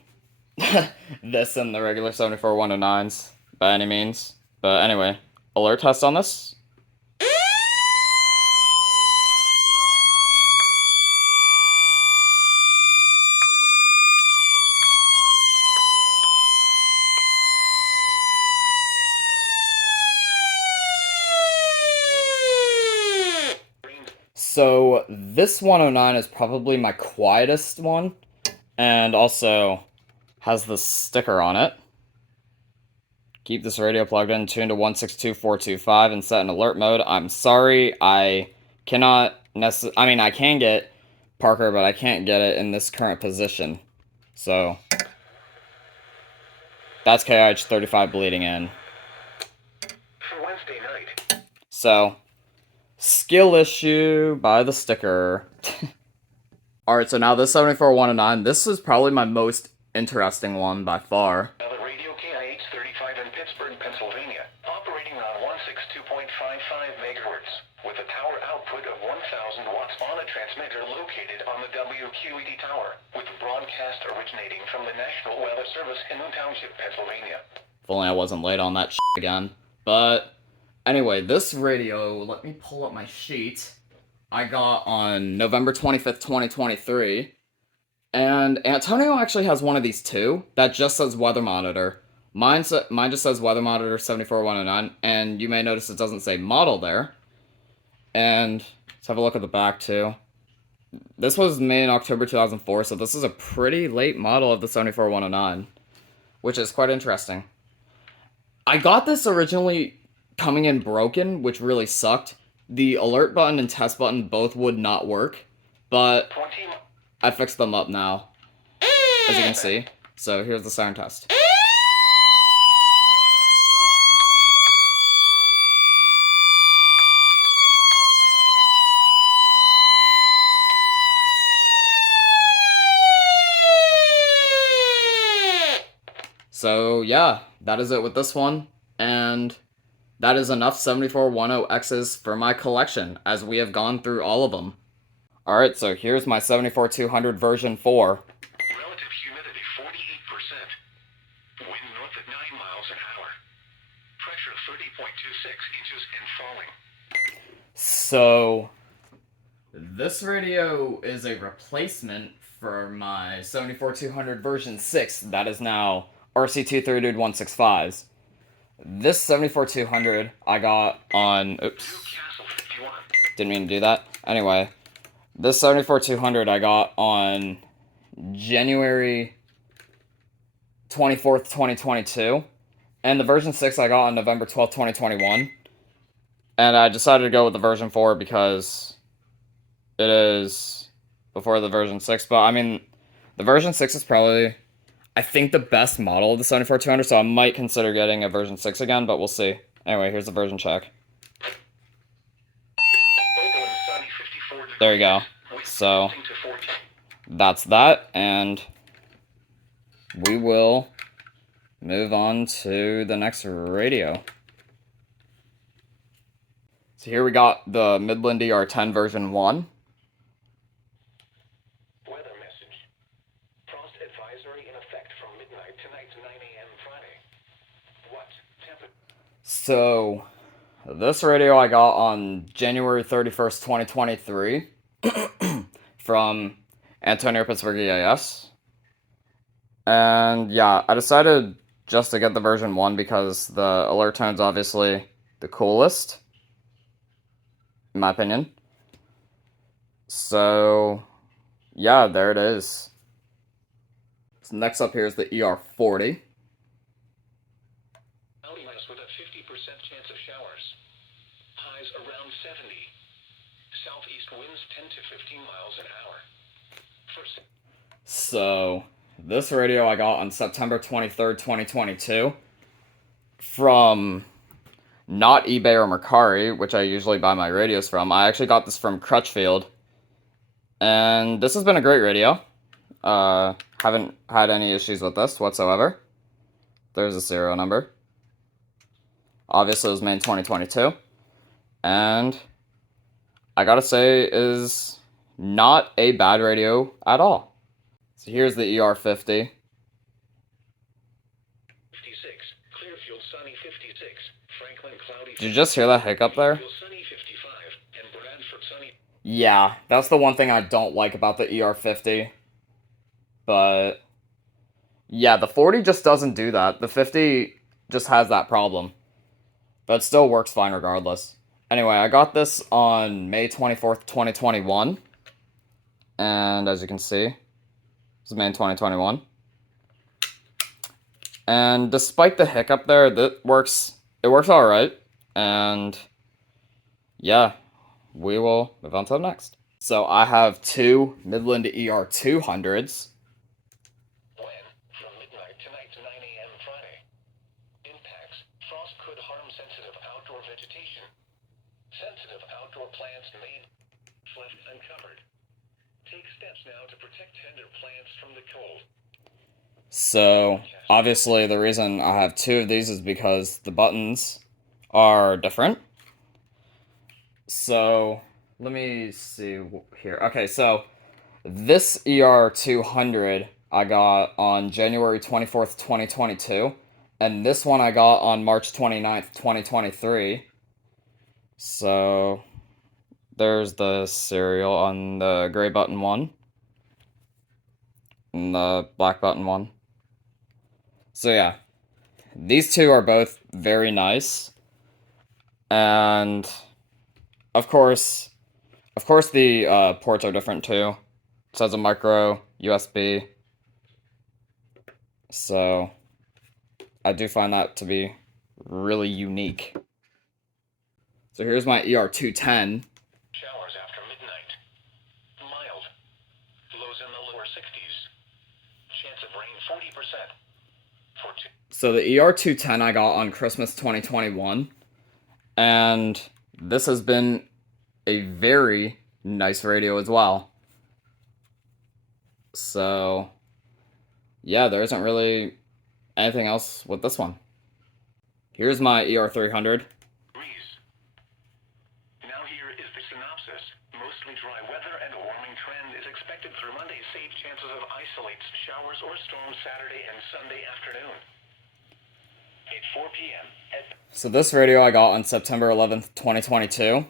this and the regular 74109s by any means. But anyway, alert test on this. So this 109 is probably my quietest one, and also has the sticker on it. Keep this radio plugged in, tuned to 162425, and set in alert mode. I'm sorry, I cannot I can get Parker, but I can't get it in this current position. So that's KIH 35 bleeding in. For Wednesday night. So skill issue by the sticker. Alright, so now this 74109, this is probably my most interesting one by far. Now the radio KIH 35 in Pittsburgh, Pennsylvania, operating on 162.55 megahertz, with a tower output of 1,000 watts on a transmitter located on the WQED tower, with broadcast originating from the National Weather Service in New Township, Pennsylvania. If only I wasn't late on that again. But anyway, this radio, let me pull up my sheet, I got on November 25th, 2023. And Antonio actually has one of these too, that just says Weather Monitor. Mine just says Weather Monitor 74109, and you may notice it doesn't say model there. And let's have a look at the back too. This was made in October 2004, so this is a pretty late model of the 74109, which is quite interesting. I got this originally coming in broken, which really sucked. The alert button and test button both would not work, but I fixed them up now, as you can see. So here's the siren test. So yeah, that is it with this one, and that is enough 7410Xs for my collection, as we have gone through all of them. Alright, so here's my 74200 version 4. Relative humidity 48%. Wind north at 9 miles an hour. Pressure 30.26 inches and falling. So this radio is a replacement for my 74200 version 6 that is now RC232 165s. This 74200 I got on... Oops. Didn't mean to do that. Anyway, this 74200 I got on January 24th, 2022. And the version 6 I got on November 12th, 2021. And I decided to go with the version 4 because it is before the version 6. But I mean, the version 6 is probably... I think the best model of the 74-200, so I might consider getting a version 6 again, but we'll see. Anyway, here's the version check. There you go. So, that's that, and we will move on to the next radio. So here we got the Midland ER10 version 1. Weather message. Frost advisory in effect from midnight tonight to 9 a.m. Friday. What temperature? So, this radio I got on January 31st, 2023 from Antonio Pittsburgh EAS. And yeah, I decided just to get the version 1 because the alert tone's obviously the coolest, in my opinion. So, yeah, there it is. So next up here is the ER40. With a 50% chance of showers. Highs around 70. Southeast winds 10 to 15 miles an hour. First. So, this radio I got on September 23rd, 2022 from not eBay or Mercari, which I usually buy my radios from. I actually got this from Crutchfield. And this has been a great radio. Haven't had any issues with this whatsoever. There's a serial number. Obviously, it was made in 2022. And I gotta say, is not a bad radio at all. So here's the ER50. 56. Clearfield sunny 56. Franklin cloudy. Did you just hear that hiccup there? Sunny 55 and Bradford sunny. Yeah, that's the one thing I don't like about the ER50. But yeah, the 40 just doesn't do that. The 50 just has that problem. But it still works fine regardless. Anyway, I got this on May 24th, 2021. And as you can see, this is May 2021. And despite the hiccup there, it works alright. And yeah, we will move on to the next. So I have two Midland ER200s. When? From midnight tonight to 9 a.m. Friday. Impacts. Frost could harm sensitive outdoor vegetation. Sensitive outdoor plants may be left uncovered. Take steps now to protect tender plants from the cold. So, obviously, the reason I have two of these is because the buttons are different. So, let me see here. Okay, so this ER200 I got on January 24th, 2022. And this one I got on March 29th, 2023. So, there's the serial on the gray button one. And the black button one. So yeah, these two are both very nice. And of course the ports are different too. It has a micro USB. So I do find that to be really unique. So here's my ER210. Showers after midnight. Mild. Lows in the lower 60s. Chance of rain 40%. So the ER210 I got on Christmas 2021. And this has been a very nice radio as well. So yeah, there isn't really anything else with this one. Here's my ER300. Now here is the synopsis. Mostly dry weather and a warming trend is expected through Monday. Safe chances of isolates, showers, or storms Saturday and Sunday afternoon. At 4 p.m. So this radio I got on September 11th, 2022.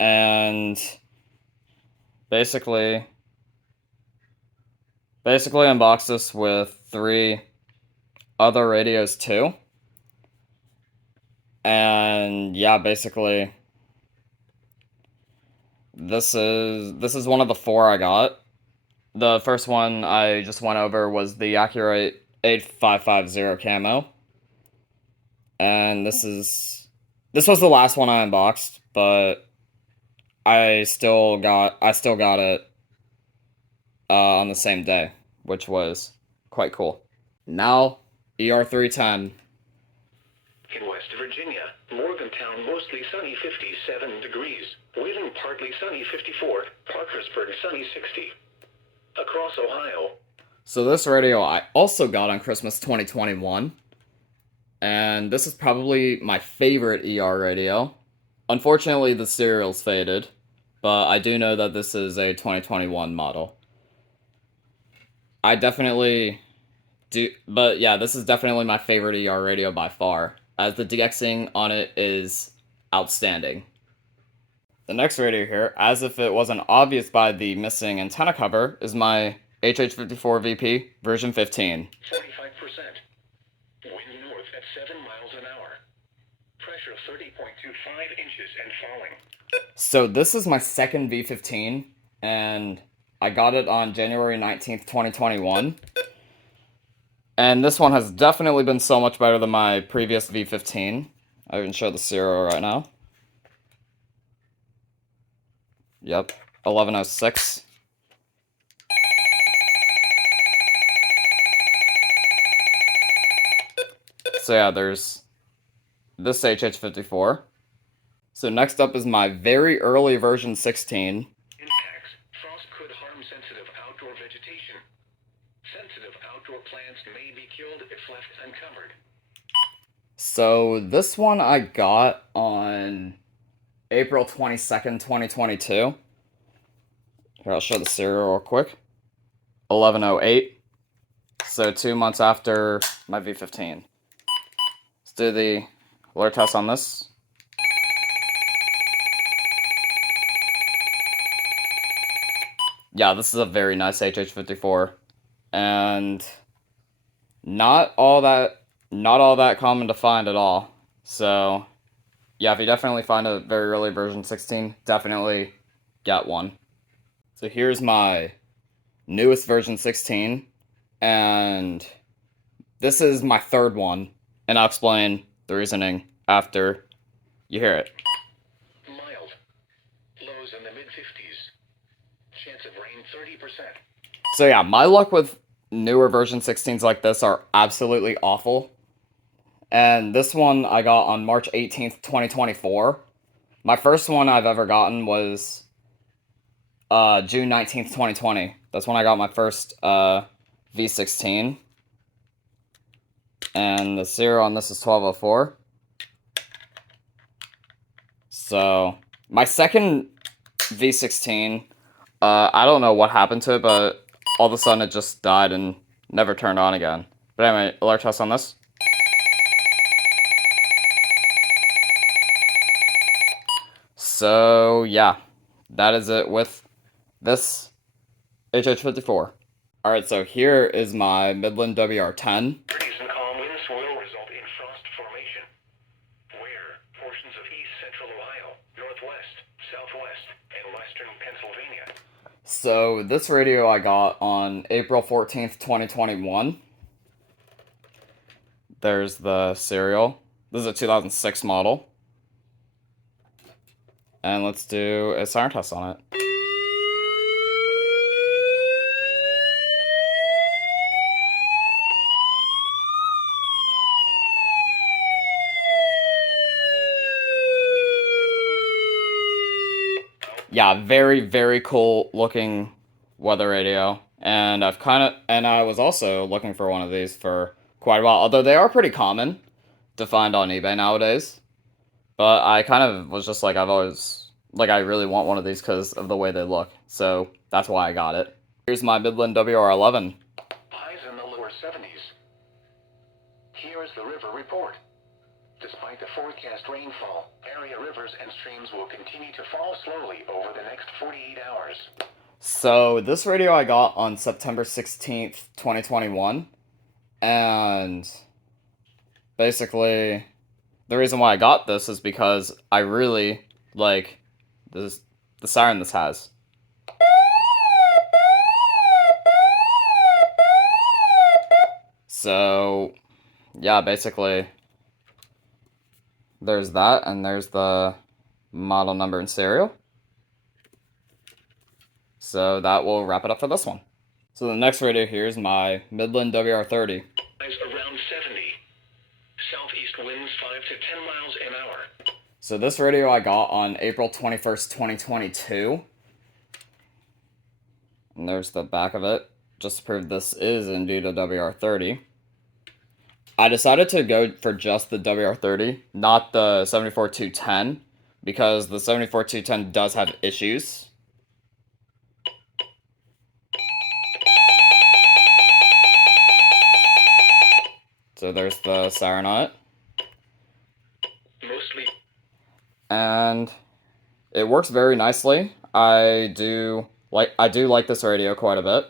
And basically unboxed this with 3 other radios too. And yeah, basically this is one of the 4 I got. The first one I just went over was the Accurate 8550 camo. And this was the last one I unboxed, but I still got it on the same day, which was quite cool. Now, ER310. In West Virginia, Morgantown mostly sunny 57 degrees. Wheeling partly sunny 54. Parkersburg sunny 60. Across Ohio. So this radio I also got on Christmas 2021. And this is probably my favorite ER radio. Unfortunately, the serial's faded, but I do know that this is a 2021 model. I definitely do, but yeah, this is definitely my favorite ER radio by far, as the DXing on it is outstanding. The next radio here, as if it wasn't obvious by the missing antenna cover, is my HH54VP version 15. 45%. Wind north at 7 miles an hour. Pressure 30.25 inches and falling. So this is my second V15, and I got it on January 19th, 2021. And this one has definitely been so much better than my previous V15. I can show the serial right now. Yep, 1106. So yeah, there's this HH54. So next up is my very early version 16. Impacts. Frost could harm sensitive outdoor vegetation. Sensitive outdoor plants may be killed if left uncovered. So this one I got on April 22nd, 2022. Here, I'll show the serial real quick. 1108. So 2 months after my V15. Let's do the alert test on this. Yeah, this is a very nice HH54. And not all that common to find at all. So yeah, if you definitely find a very early version 16, definitely get one. So here's my newest version 16, and this is my third one, and I'll explain the reasoning after you hear it. Mild. Lows in the mid-50s. Chance of rain 30%. So yeah, my luck with newer version 16s like this are absolutely awful. And this one I got on March 18th, 2024. My first one I've ever gotten was June 19th, 2020. That's when I got my first V16. And the serial on this is 1204. So, my second V16, I don't know what happened to it, but all of a sudden it just died and never turned on again. But anyway, alert test on this. So, yeah, that is it with this HH54. Alright, so here is my Midland WR10. Breeze and calm winds will result in frost formation. Where portions of east central Ohio, northwest, southwest, and western Pennsylvania. So this radio I got on April 14th, 2021. There's the serial. This is a 2006 model. And let's do a siren test on it. Yeah, very, very cool looking weather radio. And I was also looking for one of these for quite a while, although they are pretty common to find on eBay nowadays. But I kind of was just like, I really want one of these because of the way they look. So that's why I got it. Here's my Midland WR11. Highs in the lower 70s. Here is the river report. Despite the forecast rainfall, area rivers and streams will continue to fall slowly over the next 48 hours. So this radio I got on September 16th, 2021. And basically, the reason why I got this is because I really like the siren this has. So, yeah, basically, there's that, and there's the model number and serial. So that will wrap it up for this one. So the next radio here is my Midland WR30. Around 70. Southeast winds 5 to 10 miles an hour. So this radio I got on April 21st, 2022. And there's the back of it, just to prove this is indeed a WR30. I decided to go for just the WR30, not the 74210, because the 74210 does have issues. So there's the siren on it. Mostly. And it works very nicely. I do like this radio quite a bit.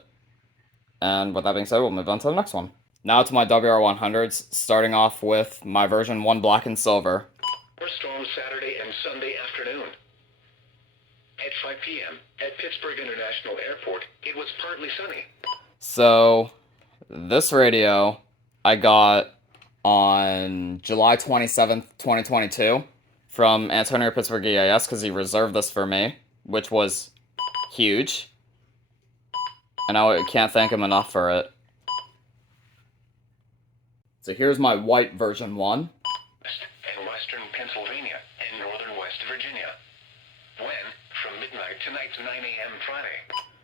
And with that being said, we'll move on to the next one. Now to my WR100s, starting off with my version 1 black and silver. Storm Saturday and Sunday afternoon. At 5 p.m. at Pittsburgh International Airport, it was partly sunny. So this radio I got on July 27th, 2022 from Antonio Pittsburgh EAS because he reserved this for me, which was huge. And I can't thank him enough for it. So here's my white version 1. In western Pennsylvania and northern West Virginia. When? From midnight tonight to 9 a.m. Friday.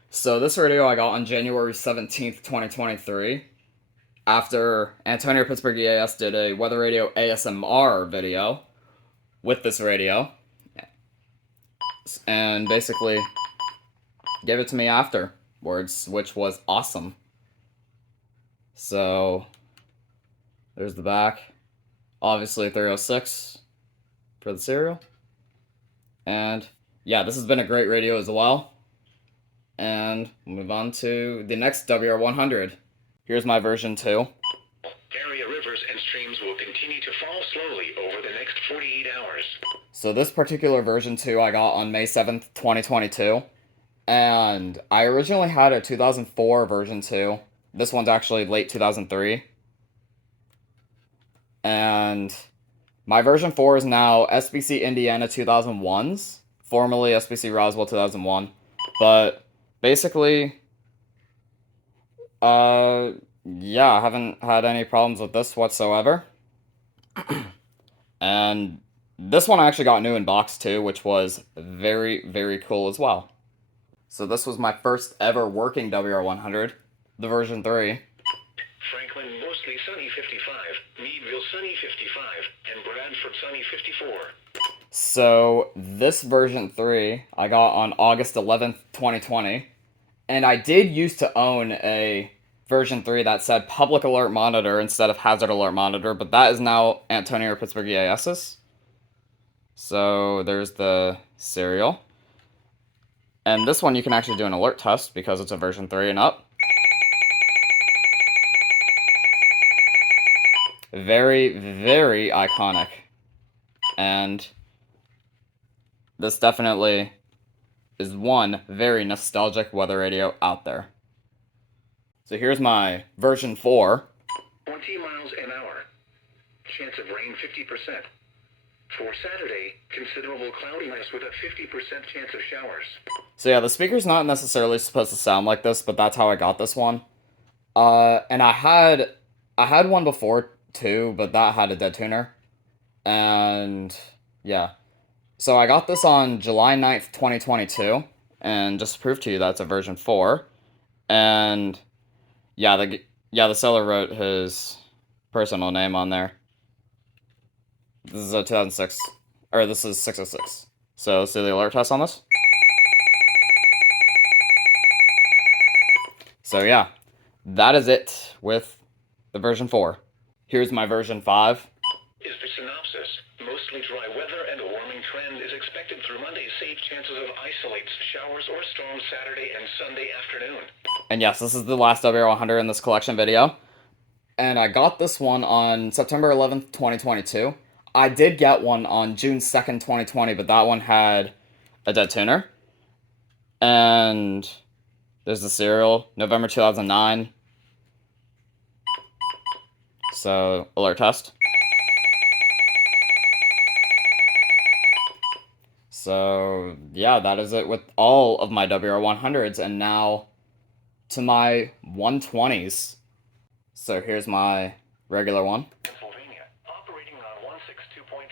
So this radio I got on January 17th, 2023. After Antonio Pittsburgh EAS did a Weather Radio ASMR video with this radio. And basically gave it to me afterwards, which was awesome. So there's the back. Obviously 306 for the serial. And yeah, this has been a great radio as well. And we'll move on to the next WR100. Here's my version 2. Area rivers and streams will continue to fall slowly over the next 48 hours. So this particular version 2 I got on May 7th, 2022. And I originally had a 2004 version 2. This one's actually late 2003. And my version 4 is now SBC Indiana 2001s, formerly SBC Roswell 2001. But basically, yeah, I haven't had any problems with this whatsoever. And this one I actually got new in box too, which was very, very cool as well. So this was my first ever working WR100, the version 3. Franklin mostly sunny 55, Meadville sunny 55, and Bradford sunny 54. So this version 3 I got on August 11th, 2020. And I did used to own a version 3 that said Public Alert Monitor instead of Hazard Alert Monitor, but that is now Antonio Pittsburgh EAS's. So there's the serial. And this one you can actually do an alert test because it's a version 3 and up. Very, very iconic. And this definitely is one very nostalgic weather radio out there. So here's my version 4. 20 miles an hour. Chance of rain 50%. For Saturday, considerable cloudiness with a 50% chance of showers. So yeah, the speaker's not necessarily supposed to sound like this, but that's how I got this one. And I had one before too, but that had a dead tuner. And yeah. So I got this on July 9th, 2022, and just to prove to you that's a version 4. And yeah, the seller wrote his personal name on there. This is a 2006, or this is 606. So let's do the alert test on this. So yeah, that is it with the version 4. Here's my version 5. Is the synopsis. Mostly dry weather and a warming trend is expected through Monday. Safe chances of isolates, showers, or storms Saturday and Sunday afternoon. And yes, this is the last WR100 in this collection video. And I got this one on September 11th, 2022. I did get one on June 2nd, 2020, but that one had a dead tuner. And there's the serial, November 2009. So, alert test. So, yeah, that is it with all of my WR100s. And now to my 120s. So here's my regular one. Pennsylvania, operating on 162.55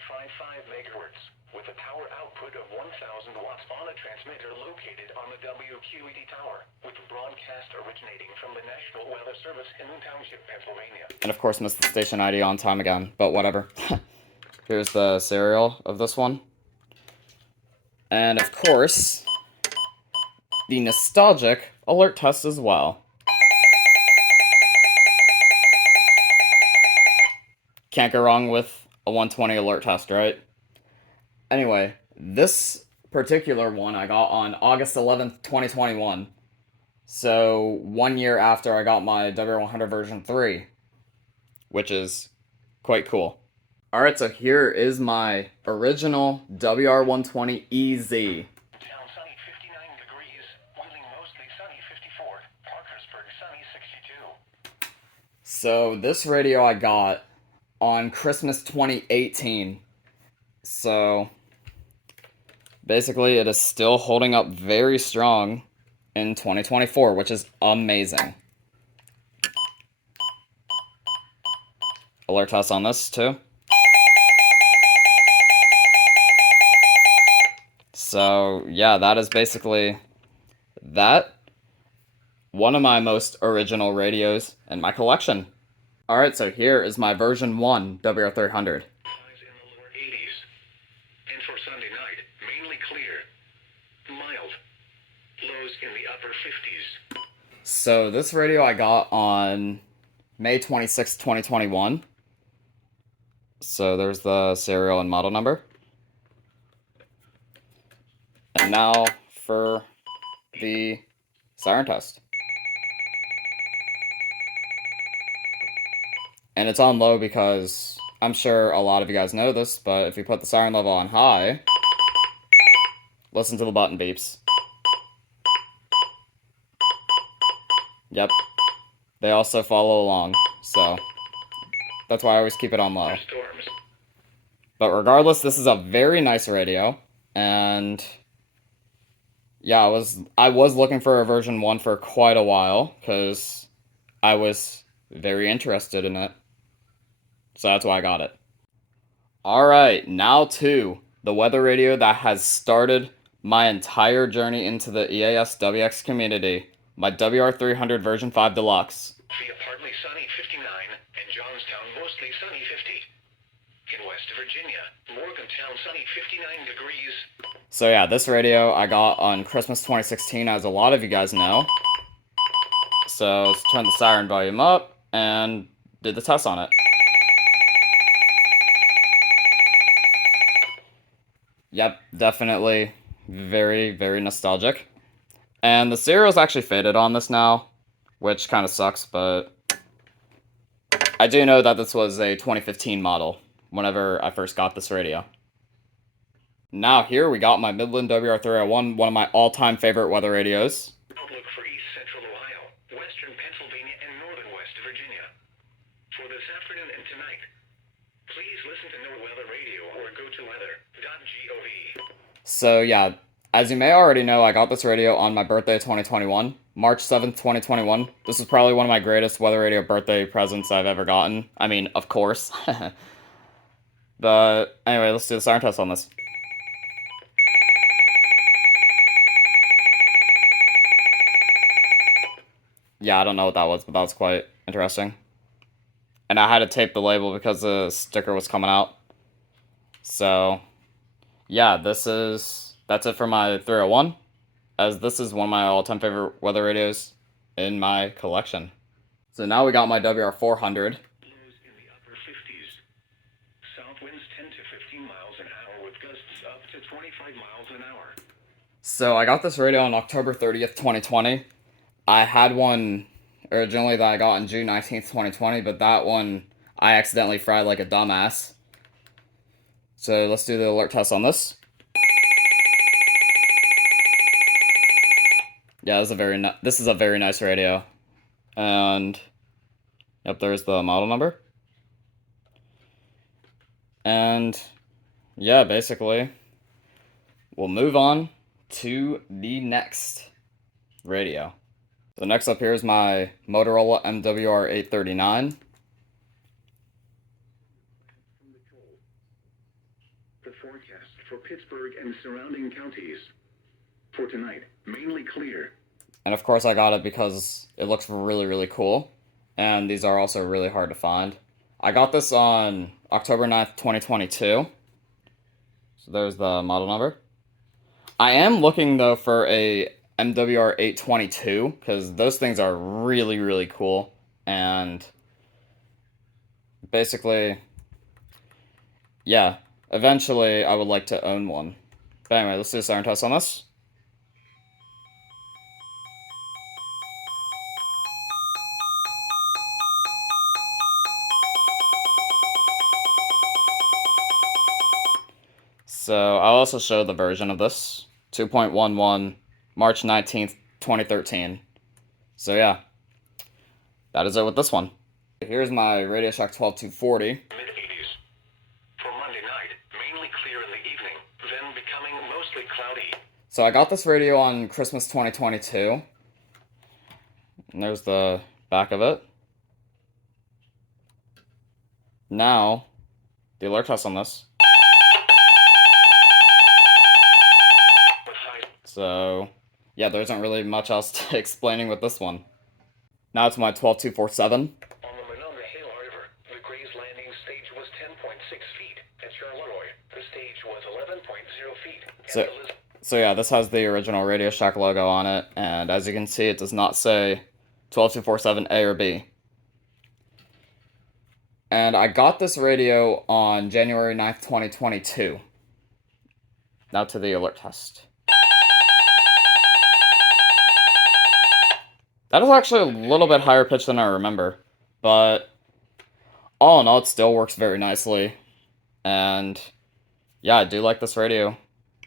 megahertz, with a power output of 1,000 watts on a transmitter located on the WQED tower, with broadcast originating from the National Weather Service in New Township, Pennsylvania. And of course missed the station ID on time again, but whatever. Here's the serial of this one. And of course, the nostalgic alert test as well. Can't go wrong with a 120 alert test, right? Anyway, this particular one I got on August 11th, 2021. So 1 year after I got my WR100 version 3, which is quite cool. Alright, so here is my original WR120 EZ. Town sunny 59 degrees, Wheeling mostly sunny 54, Parkersburg sunny 62. So this radio I got on Christmas 2018. So basically it is still holding up very strong in 2024, which is amazing. Alert test on this too. So yeah, that is basically that. One of my most original radios in my collection. Alright, so here is my version 1 WR300. Highs in the lower 80s. And for Sunday night, mainly clear. Mild. Lows in the upper 50s. So this radio I got on May 26, 2021. So there's the serial and model number. And now for the siren test. And it's on low because I'm sure a lot of you guys know this, but if you put the siren level on high, listen to the button beeps. Yep. They also follow along, so that's why I always keep it on low. Storms. But regardless, this is a very nice radio, and yeah, I was looking for a version 1 for quite a while, because I was very interested in it. So that's why I got it. Alright, now to the weather radio that has started my entire journey into the EAS WX community, my WR300 version 5 Deluxe. Via partly sunny 59 and Johnstown mostly sunny 50. In West Virginia, Morgantown sunny 59 degrees. So yeah, this radio I got on Christmas 2016, as a lot of you guys know. So let's turn the siren volume up and did the test on it. Yep, definitely very, very nostalgic. And the serial's actually faded on this now, which kind of sucks, but I do know that this was a 2015 model whenever I first got this radio. Now here we got my Midland WR301, one of my all-time favorite weather radios. Outlook for east central Ohio, western Pennsylvania, and northern West Virginia. For this afternoon and tonight, please listen to NORweather Radio or go to weather.gov. So yeah, as you may already know, I got this radio on my birthday 2021, March 7th, 2021. This is probably one of my greatest weather radio birthday presents I've ever gotten. I mean, of course. But anyway, let's do the siren test on this. Yeah, I don't know what that was, but that was quite interesting. And I had to tape the label because the sticker was coming out. So, yeah, that's it for my 301, as this is one of my all-time favorite weather radios in my collection. So now we got my WR400. Lows in the upper 50s. South winds 10 to 15 miles an hour with gusts up to 25 miles an hour. So I got this radio on October 30th, 2020. I had one originally that I got on June 19th, 2020, but that one I accidentally fried like a dumbass. So let's do the alert test on this. Yeah, this is a very nice radio. And yep, there's the model number. And yeah, basically we'll move on to the next radio. So next up here is my Motorola MWR839. The forecast for Pittsburgh and surrounding counties. For tonight, mainly clear. And of course I got it because it looks really, really cool. And these are also really hard to find. I got this on October 9th, 2022. So there's the model number. I am looking though for a MWR 822 because those things are really, really cool. And basically, yeah, eventually I would like to own one. But anyway, let's do a siren test on this. So I'll also show the version of this. 2.11, March 19th, 2013. So yeah, that is it with this one. Here's my Radio Shack 12240. Mid-80s. For Monday night, mainly clear in the evening, then becoming mostly cloudy. So I got this radio on Christmas 2022. And there's the back of it. Now, the alert test on this. So, yeah, there isn't really much else to explaining with this one. Now it's my 12247. On the Monongah Hill River, the Gray's Landing stage was 10.6 feet. At Charleroi, the stage was 11.0 feet. So yeah, this has the original Radio Shack logo on it, and as you can see, it does not say 12247A or B. And I got this radio on January 9th, 2022. Now to the alert test. That is actually a little bit higher pitch than I remember, but all in all, it still works very nicely. And yeah, I do like this radio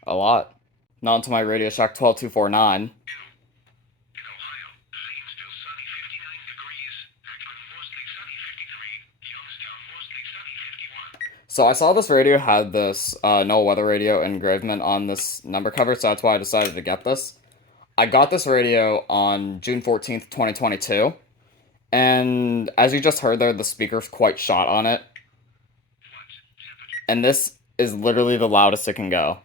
a lot. Now onto my Radio Shack 12249. So I saw this radio had this NOAA weather radio engravement on this number cover, so that's why I decided to get this. I got this radio on June 14th, 2022, and as you just heard there, the speaker's quite shot on it. And this is literally the loudest it can go.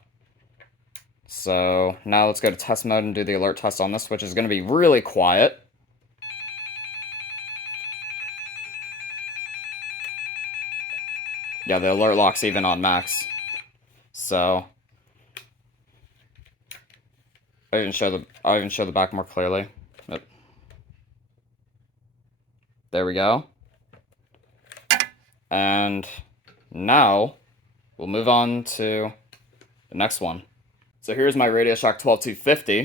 So now let's go to test mode and do the alert test on this, which is going to be really quiet. Yeah, the alert lock's even on max. So I'll even show the back more clearly. Yep. There we go. And now we'll move on to the next one. So here's my Radio Shack 12250.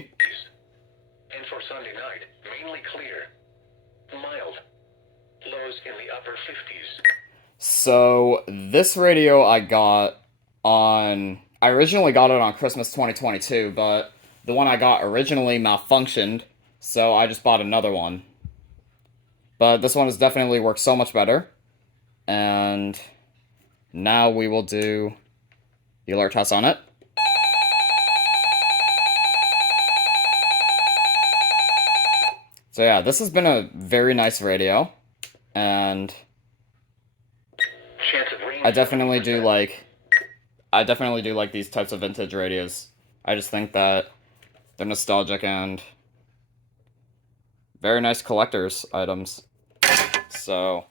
And for Sunday night, mainly clear. Mild. Lows in the upper 50s. So this radio I originally got it on Christmas 2022, but the one I got originally malfunctioned, so I just bought another one. But this one has definitely worked so much better. And now we will do the alert test on it. So yeah, this has been a very nice radio, and I definitely do like these types of vintage radios. I just think that they're nostalgic and very nice collector's items. So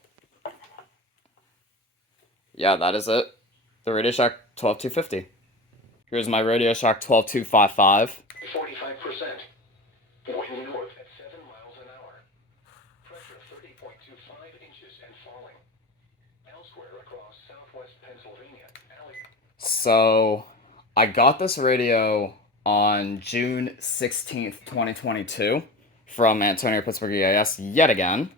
yeah, that is it. The Radio Shack 12250. Here's my Radio Shack 12255. 45%. Wind north at 7 miles an hour. Pressure 30.25 inches and falling. Elsewhere across southwest Pennsylvania. So I got this radio on June 16th, 2022 from Antonio Pittsburgh EAS yet again.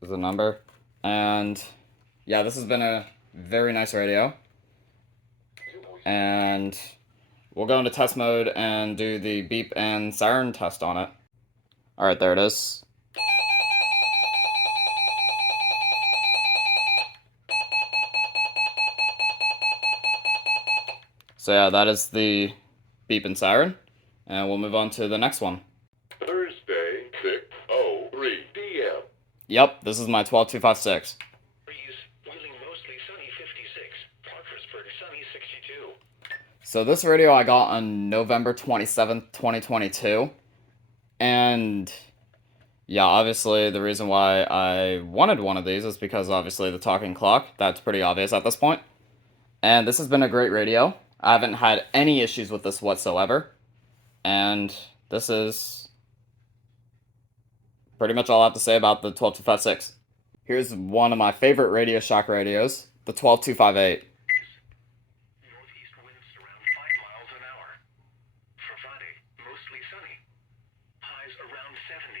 There's the number. And yeah, this has been a very nice radio. And we'll go into test mode and do the beep and siren test on it. Alright, there it is. So yeah, that is the beep and siren. and we'll move on to the next one. Thursday, 6:03 p.m. Yep, this is my 12256. Breeze, Wheeling mostly sunny 56. Parkersburg sunny 62. So this radio I got on November 27th, 2022. And yeah, obviously the reason why I wanted one of these is because obviously the talking clock, that's pretty obvious at this point. And this has been a great radio. I haven't had any issues with this whatsoever. And this is pretty much all I have to say about the 12256. Here's one of my favorite Radio Shack radios, the 12258. Northeast winds around 5 miles an hour. For Friday, mostly sunny. Highs around 70.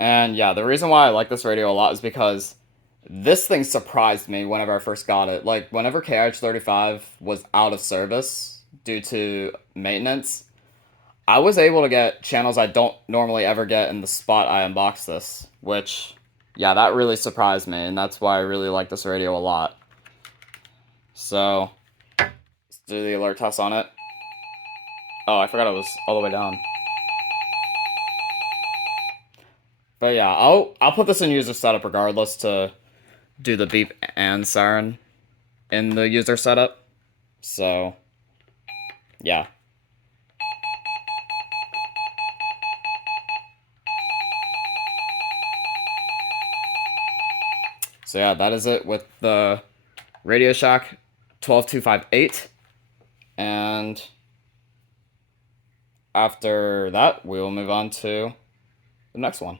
And yeah, the reason why I like this radio a lot is because this thing surprised me whenever I first got it. Like, whenever KH35 was out of service due to maintenance, I was able to get channels I don't normally ever get in the spot I unboxed this, which, yeah, that really surprised me, and that's why I really like this radio a lot. So, let's do the alert test on it. Oh, I forgot it was all the way down. But yeah, I'll put this in user setup regardless to do the beep and siren in the user setup. So, yeah. So yeah, that is it with the Radio Shack 12258. And after that, we will move on to the next one.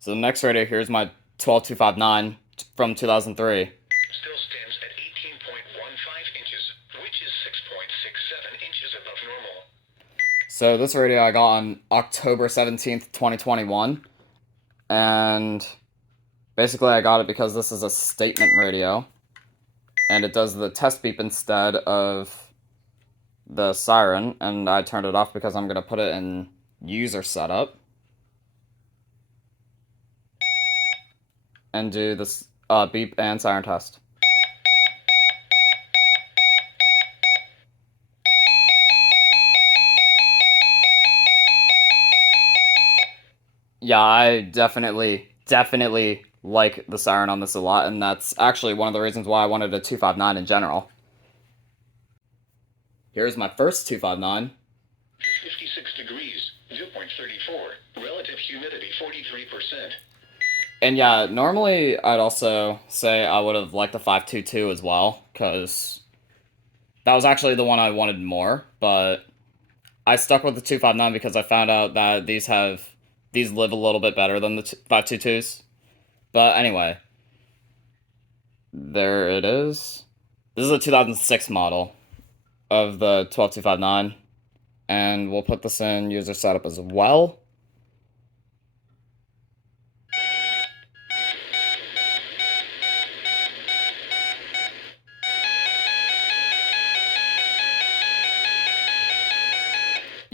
So the next radio here is my 12259 from 2003. Still stands at 18.15 inches, which is 6.67 inches above normal. So this radio I got on October 17th, 2021. And basically I got it because this is a statement radio. And it does the test beep instead of the siren. And I turned it off because I'm going to put it in user setup. And do this beep and siren test. Yeah, I definitely like the siren on this a lot, and that's actually one of the reasons why I wanted a 259 in general. Here's my first 259. 56 degrees, dew point 34, relative humidity 43%. And yeah, normally I'd also say I would have liked the 522 as well, because that was actually the one I wanted more, but I stuck with the 259 because I found out that these live a little bit better than the 522s. But anyway, there it is. This is a 2006 model of the 12259, and we'll put this in user setup as well.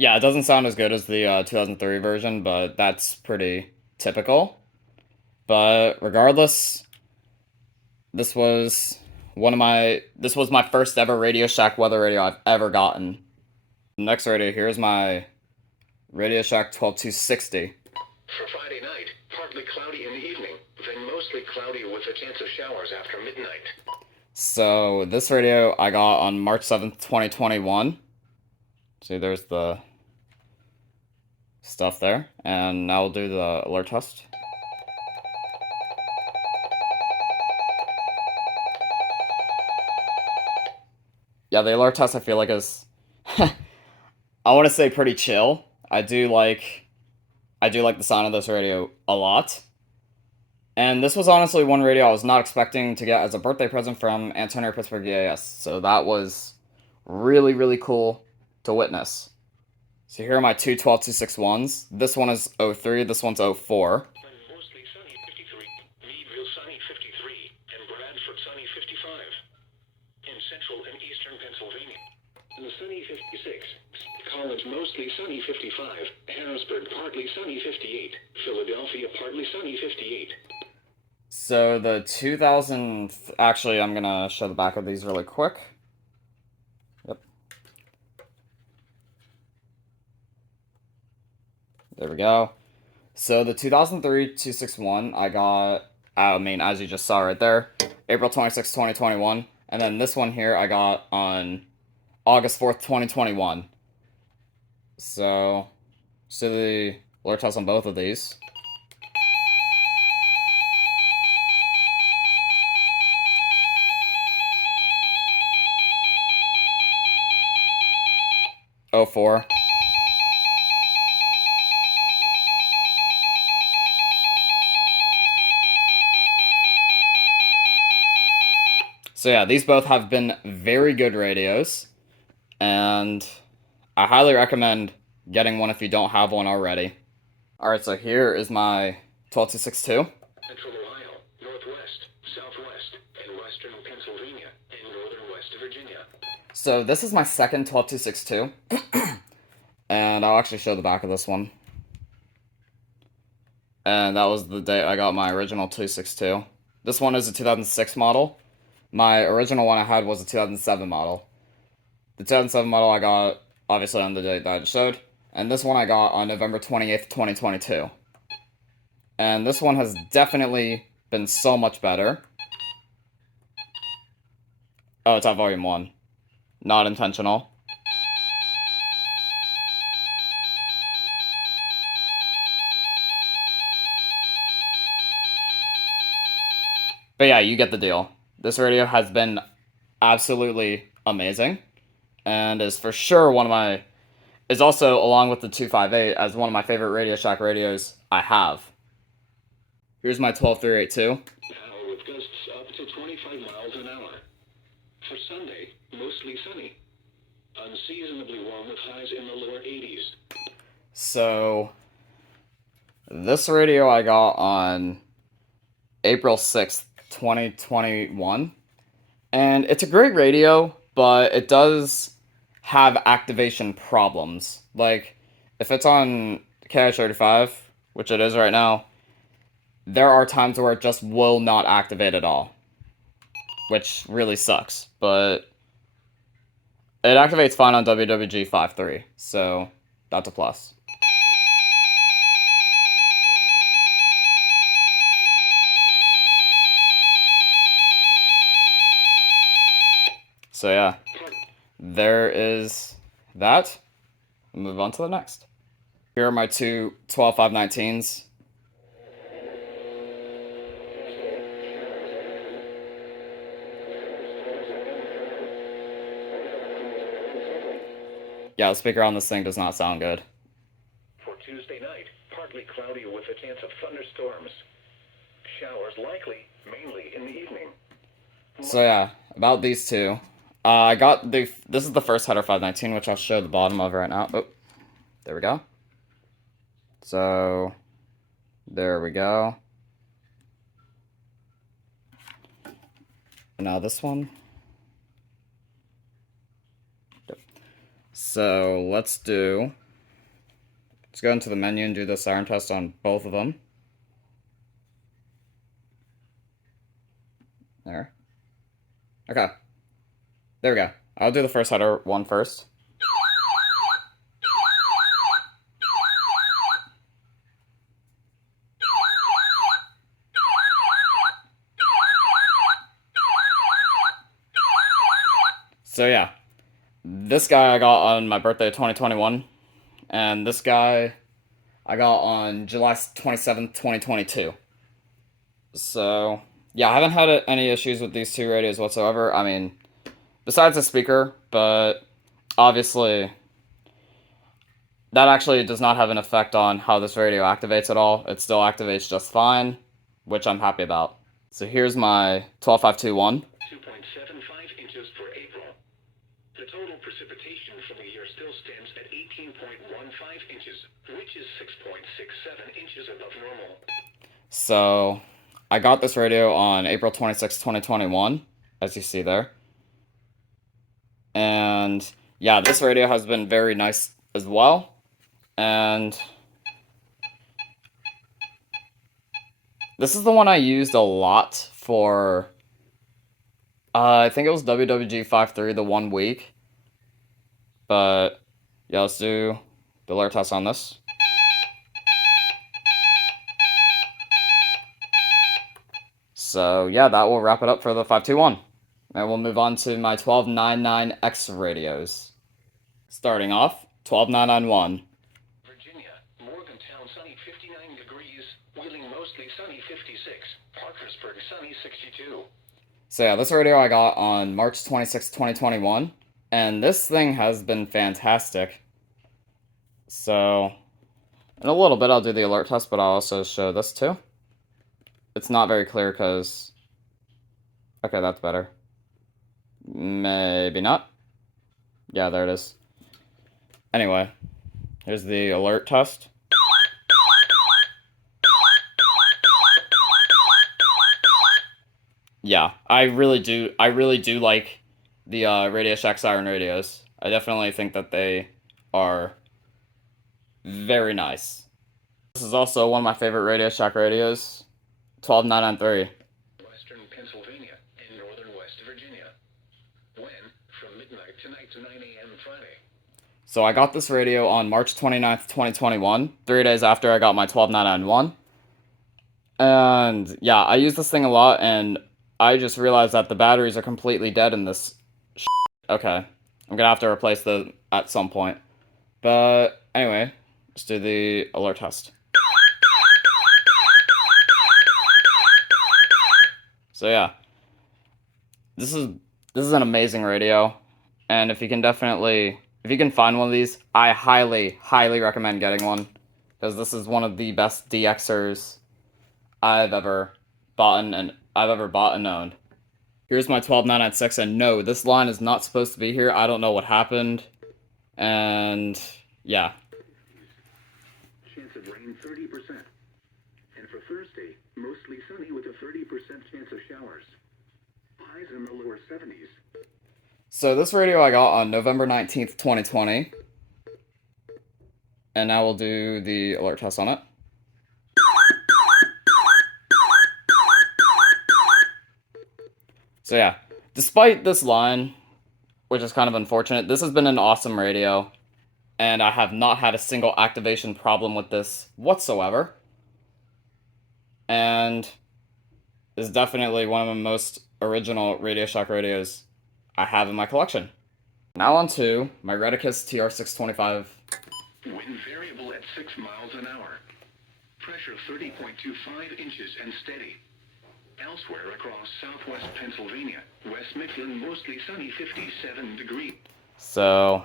Yeah, it doesn't sound as good as the 2003 version, but that's pretty typical. But regardless, this was my first ever Radio Shack weather radio I've ever gotten. The next radio here is my Radio Shack 12260. For Friday night, partly cloudy in the evening, then mostly cloudy with a chance of showers after midnight. So this radio I got on March 7th, 2021. See, there's the stuff there. And now we'll do the alert test. Yeah, the alert test I feel like is I want to say pretty chill. I do like the sound of this radio a lot. And this was honestly one radio I was not expecting to get as a birthday present from Antonio Pittsburgh EAS. So that was really, really cool to witness. So here are my two 12261s. This one is 03, this one's 04. Mostly sunny 53, Meadville sunny 53, and Bradford sunny 55. In central and eastern Pennsylvania, the sunny 56. College mostly sunny 55. Harrisburg partly sunny 58. Philadelphia partly sunny 58. So the 2000... Actually, I'm going to show the back of these really quick. Yep. There we go. So the 2003 261 I got, as you just saw right there, April 26, 2021. And then this one here I got on August 4th, 2021. So the alert test on both of these. Oh, 04. So yeah, these both have been very good radios, and I highly recommend getting one if you don't have one already. Alright, so here is my 12262. Central Ohio, Northwest, Southwest, and Western Pennsylvania, and Northern West Virginia. So this is my second 12262, and I'll actually show the back of this one. And that was the day I got my original 262. This one is a 2006 model. My original one I had was a 2007 model. The 2007 model I got, obviously, on the date that I just showed. And this one I got on November 28th, 2022. And this one has definitely been so much better. Oh, it's at volume 1. Not intentional. But yeah, you get the deal. This radio has been absolutely amazing, and is for sure is also, along with the 258, as one of my favorite Radio Shack radios I have. Here's my 12382. Now with gusts up to 25 miles an hour. For Sunday, mostly sunny. Unseasonably warm with highs in the lower 80s. So, this radio I got on April 6th, 2021. And it's a great radio, but it does have activation problems. Like, if it's on KH35, which it is right now, there are times where it just will not activate at all, which really sucks. But it activates fine on WWG 5.3, so that's a plus. So yeah, there is that. We'll move on to the next. Here are my two 12519s. Yeah, the speaker on this thing does not sound good. For Tuesday night, partly cloudy with a chance of thunderstorms. Showers likely, mainly in the evening. So yeah, about these two. This is the first header 519, which I'll show the bottom of right now. Oh, there we go. So, there we go. Now this one. So, let's go into the menu and do the siren test on both of them. There. Okay. There we go. I'll do the first header one first. So yeah, this guy I got on my birthday 2021, and this guy I got on July 27th, 2022. So yeah, I haven't had any issues with these two radios whatsoever. I mean, besides the speaker, but obviously that actually does not have an effect on how this radio activates at all. It still activates just fine, which I'm happy about. So here's my 12521. 2.75 inches for April. The total precipitation for the year still stands at 18.15 inches, which is 6.67 inches above normal. So I got this radio on April 26, 2021, as you see there. And yeah, this radio has been very nice as well. And this is the one I used a lot for, I think it was WWG 5.3 the 1 week. But yeah, let's do the alert test on this. So yeah, that will wrap it up for the 521. And we'll move on to my 1299X radios. Starting off, 12991. Virginia, Morgantown sunny 59 degrees, Wheeling mostly sunny 56, Parkersburg sunny 62. So yeah, this radio I got on March 26, 2021, and this thing has been fantastic. So, in a little bit I'll do the alert test, but I'll also show this too. It's not very clear because... Okay, that's better. Maybe not. Yeah, there it is. Anyway, here's the alert test. Yeah, I really do like the Radio Shack Siren radios. I definitely think that they are very nice. This is also one of my favorite Radio Shack radios, 12993. Western Pennsylvania and northern West Virginia. When? From midnight tonight to 9 a.m. Friday. So I got this radio on March 29th, 2021, 3 days after I got my 12991. And yeah, I use this thing a lot, and I just realized that the batteries are completely dead in this shit. Okay, I'm gonna have to replace them at some point. But anyway, let's do the alert test. So yeah, this is an amazing radio, and if you can find one of these, I highly recommend getting one, because this is one of the best DXers I've ever bought and owned. Here's my 12996, and no, this line is not supposed to be here. I don't know what happened, and yeah. Chance of rain 30%. And for Thursday, mostly sunny with a 30% chance of showers. Highs in the lower 70s. So this radio I got on November 19th, 2020. And now we'll do the alert test on it. So yeah, despite this line, which is kind of unfortunate, this has been an awesome radio. And I have not had a single activation problem with this whatsoever. And is definitely one of the most original Radio Shack radios I have in my collection. Now on to my Redicus TR625. Wind variable at 6 miles an hour. Pressure 30.25 inches and steady. Elsewhere across southwest Pennsylvania, West Mifflin mostly sunny 57 degrees. So,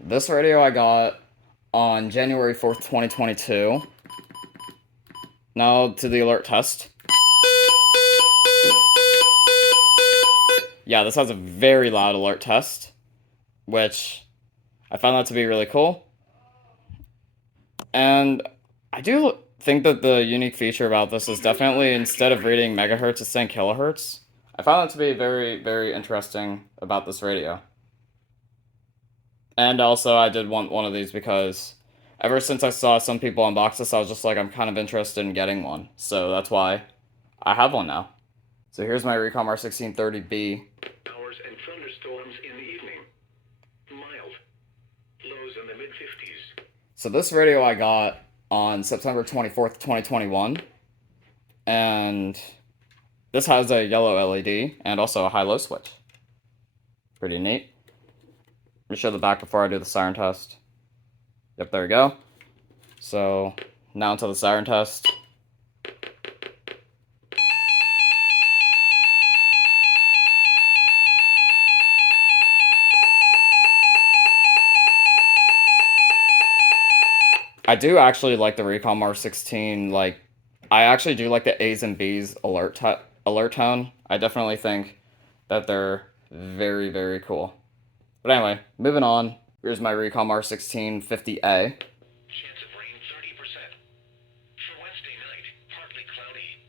this radio I got on January 4th, 2022. Now to the alert test. Yeah, this has a very loud alert test, which I found that to be really cool. And I do think that the unique feature about this is definitely, instead of reading megahertz, it's saying kilohertz. I found that to be very interesting about this radio. And also, I did want one of these because ever since I saw some people unbox this, I was just like, I'm kind of interested in getting one. So that's why I have one now. So here's my Recom R1630B. Showers and thunderstorms in the evening. Mild. Lows in the mid-50s. So this radio I got on September 24th, 2021. And this has a yellow LED and also a high-low switch. Pretty neat. Let me show the back before I do the siren test. Yep, there we go. So, now into the siren test. I do actually like the Recom R16, like, I actually do like the A's and B's alert tone. I definitely think that they're very cool. But anyway, moving on. Here's my Recom R1650A. Chance of rain 30%. For Wednesday night, partly cloudy.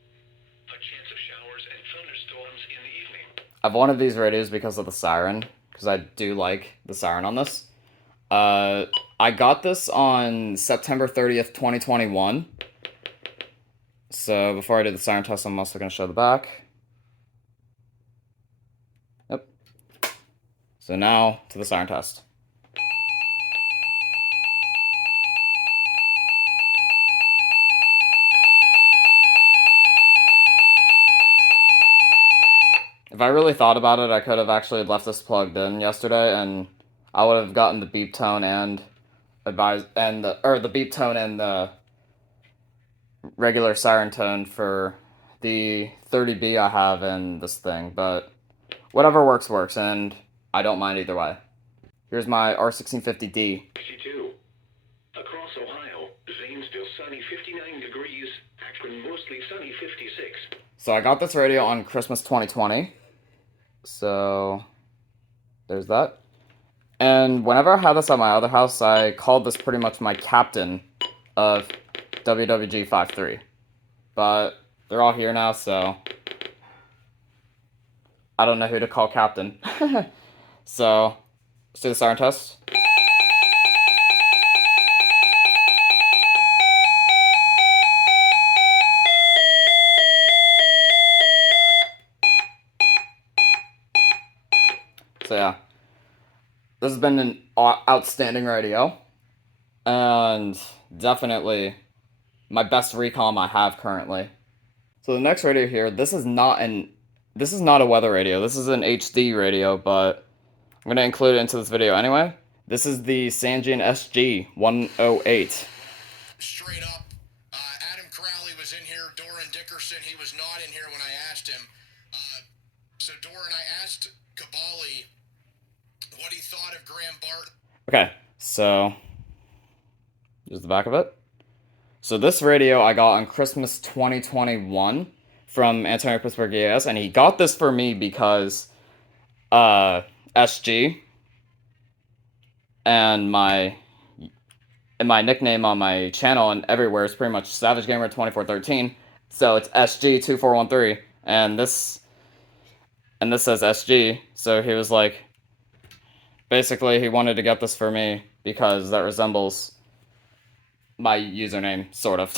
A chance of showers and thunderstorms in the evening. I've wanted these radios because of the siren, because I do like the siren on this. I got this on September 30th, 2021. So before I do the siren test, I'm also going to show the back. Yep. So now to the siren test. If I really thought about it, I could have actually left this plugged in yesterday, and I would have gotten the beep tone and the beep tone and the regular siren tone for the 30B I have in this thing, but whatever works, and I don't mind either way. Here's my R1650D. 62. Across Ohio, Zanesville sunny 59 degrees, Akron mostly sunny 56. So I got this radio on Christmas 2020. So there's that. And whenever I had this at my other house, I called this pretty much my captain of WWG 53. But they're all here now, so I don't know who to call captain. So let's do the siren test. So yeah, this has been an outstanding radio, and definitely my best recon I have currently. So the next radio here, this is not a weather radio. This is an HD radio, but I'm gonna include it into this video anyway. This is the Sangean SG-108. Straight up, Adam Crowley was in here. Doran Dickerson, he was not in here when I asked him. So Doran, I asked Kabali what he thought of Graham Barton. Okay, so here's the back of it. So this radio I got on Christmas 2021 from Antonio Pittsburgh EAS, and he got this for me because SG and my nickname on my channel and everywhere is pretty much Savage Gamer 2413. So it's SG2413, and this says SG. So he was like, basically he wanted to get this for me because that resembles my username, sort of.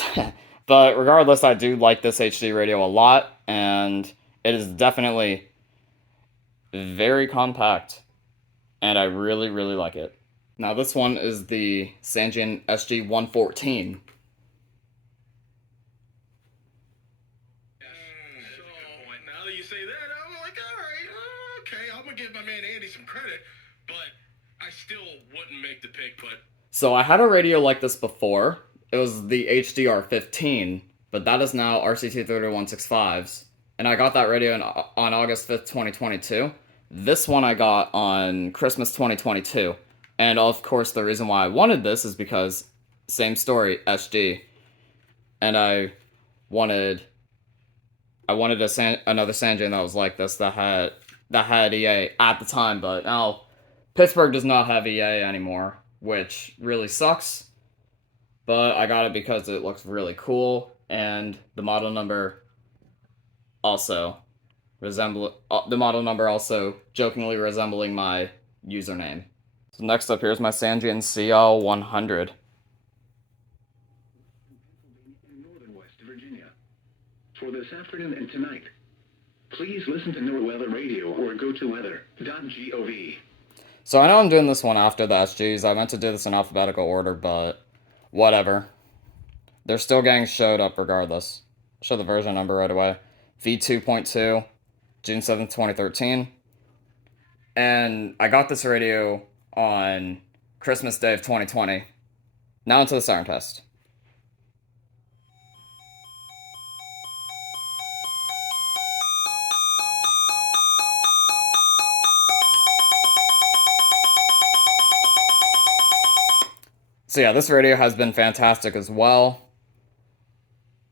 But regardless, I do like this HD radio a lot, and it is definitely very compact, and I really, really like it. Now this one is the Sangean SG-114. So, now that you say that, I'm like, alright, okay, I'm gonna give my man Andy some credit, but I still wouldn't make the pick, but... So I had a radio like this before. It was the HDR-15, but that is now RCT3165s. And I got that radio on August 5th, 2022. This one I got on Christmas 2022. And of course, the reason why I wanted this is because, same story, SG. And I wanted another Sangean that was like this, that had EA at the time, but now Pittsburgh does not have EA anymore, which really sucks. But I got it because it looks really cool, and the model number also jokingly resembling my username. So next up, here's my Sangean CL100. Northern West Virginia. For this afternoon and tonight, please listen to NORWeather Radio or go to weather.gov. So I know I'm doing this one after the SGs. I meant to do this in alphabetical order, but whatever. They're still getting showed up regardless. Show the version number right away. V2.2, June 7th, 2013. And I got this radio on Christmas Day of 2020. Now into the siren test. So yeah, this radio has been fantastic as well.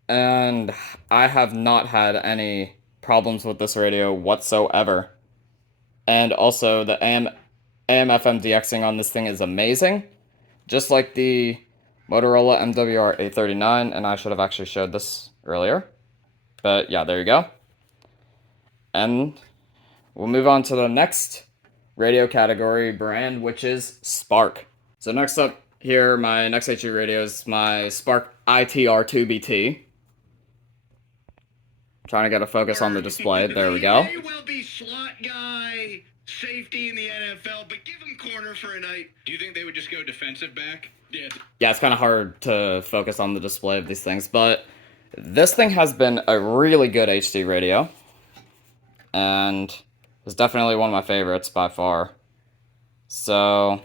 And I have not had any problems with this radio whatsoever. And also, the AM/FM DXing on this thing is amazing. Just like the Motorola MWR-839, and I should have actually showed this earlier. But yeah, there you go. And we'll move on to the next radio category brand, which is Spark. So next up here, my next HU radio is my Spark ITR2BT. Trying to get a focus on the display. There we go. May well be slot guy, safety in the NFL, but give him corner for a night. Do you think they would just go defensive back? Yeah, it's kind of hard to focus on the display of these things, but this thing has been a really good HD radio. and it's definitely one of my favorites by far. So,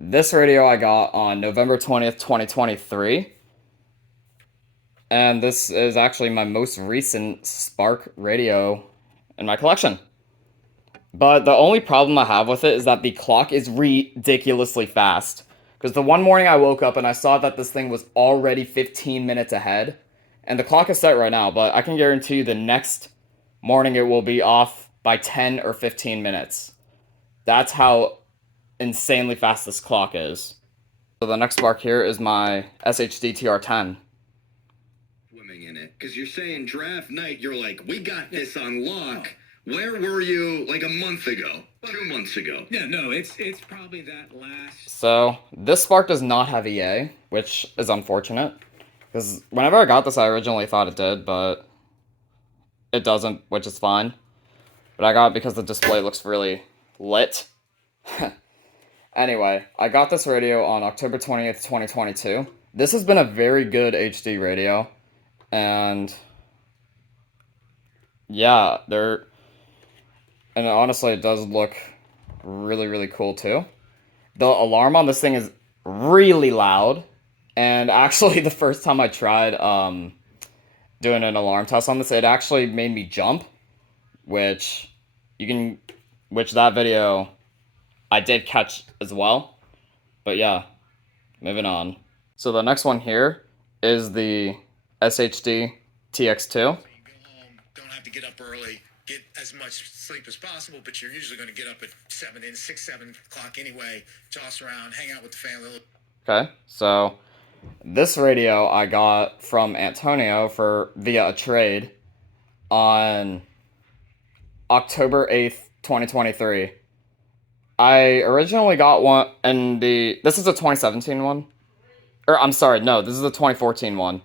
this radio I got on November 20th, 2023. And this is actually my most recent Spark radio in my collection. But the only problem I have with it is that the clock is ridiculously fast. Because the one morning I woke up and I saw that this thing was already 15 minutes ahead. And the clock is set right now, but I can guarantee you the next morning it will be off by 10 or 15 minutes. That's how insanely fast this clock is. So the next Spark here is my SHD TR10. In it, because you're saying draft night, you're like, we got this on lock. Where were you like a month ago, 2 months ago? Yeah, no, it's probably that last. So this Spark does not have EA, which is unfortunate, because whenever I got this, I originally thought it did, but it doesn't, which is fine. But I got it because the display looks really lit. Anyway, I got this radio on October 20th, 2022. This has been a very good HD radio. And yeah, and honestly, it does look really, really cool too. The alarm on this thing is really loud, and actually the first time I tried doing an alarm test on this, it actually made me jump, which that video I did catch as well. But yeah, moving on. So the next one here is the SHD TX2. So you go home, don't have to get up early, get as much sleep as possible, but you're usually going to get up at 7 o'clock anyway, toss around, hang out with the family. Okay, so this radio I got from Antonio via a trade on October 8th, 2023. I originally got one, and this is a 2017 one. Or, I'm sorry, no, this is a 2014 one.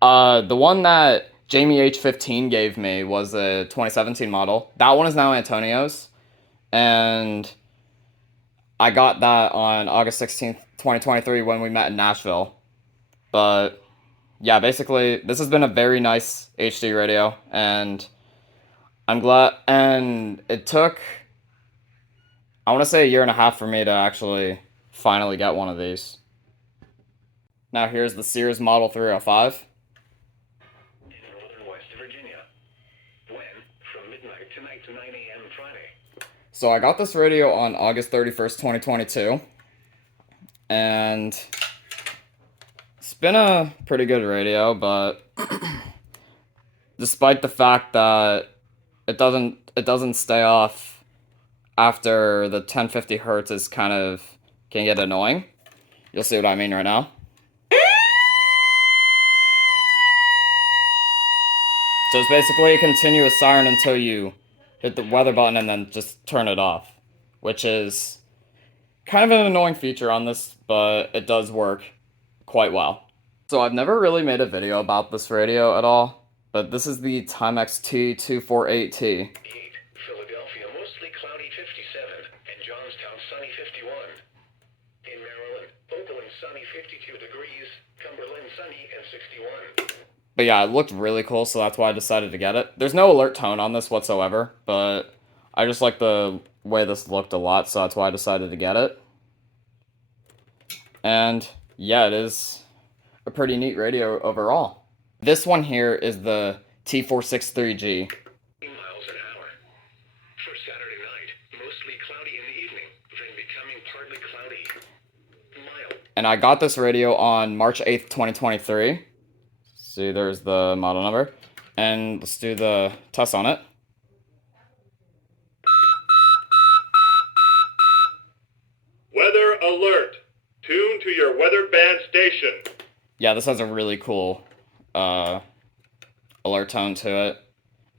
The one that Jamie H15 gave me was a 2017 model. That one is now Antonio's. And I got that on August 16th, 2023 when we met in Nashville. But yeah, basically, this has been a very nice HD radio. And I'm glad. And it took, I want to say, a year and a half for me to actually finally get one of these. Now here's the Sears Model 305. So I got this radio on August 31st, 2022, and it's been a pretty good radio, but despite the fact that it doesn't stay off after the 1050 hertz is can get annoying. You'll see what I mean right now. So it's basically a continuous siren until you hit the weather button and then just turn it off, which is kind of an annoying feature on this, but it does work quite well. So I've never really made a video about this radio at all, but this is the Timex T248T. Philadelphia, mostly cloudy 57, and Johnstown, sunny 51. In Maryland, Oakland, sunny 52 degrees, Cumberland, sunny and 61. But yeah, it looked really cool, so that's why I decided to get it. There's no alert tone on this whatsoever, but I just like the way this looked a lot, so that's why I decided to get it. And yeah, it is a pretty neat radio overall. This one here is the T463G. Miles an hour. For Saturday night, mostly cloudy in the evening, then becoming partly cloudy. Mild. And I got this radio on March 8th, 2023. See, there's the model number. And let's do the test on it. Weather alert. Tune to your weather band station. Yeah, this has a really cool alert tone to it.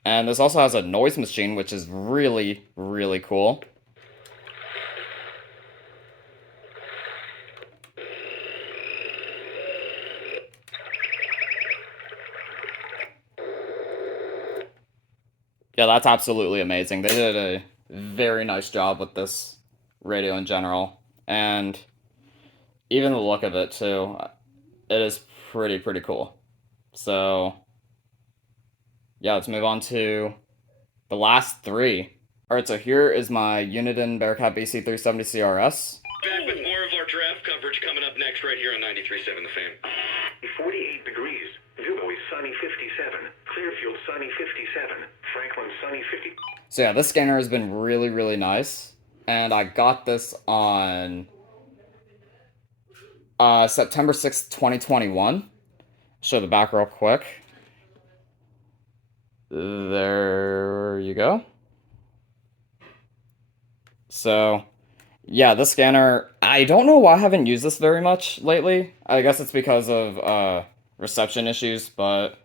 And this also has a noise machine, which is really, really cool. Yeah, that's absolutely amazing. They did a very nice job with this radio in general. And even the look of it, too. It is pretty cool. So, yeah, let's move on to the last three. Alright, so here is my Uniden Bearcat BC370 CRS. Back with more of our draft coverage coming up next right here on 93.7 The Fan. 48 degrees. Juneau is sunny 57. Clearfield sunny 57. Franklin sunny 50. So yeah, this scanner has been really, really nice. And I got this on September 6th, 2021. Show the back real quick. There you go. So, yeah, this scanner, I don't know why I haven't used this very much lately. I guess it's because of reception issues, but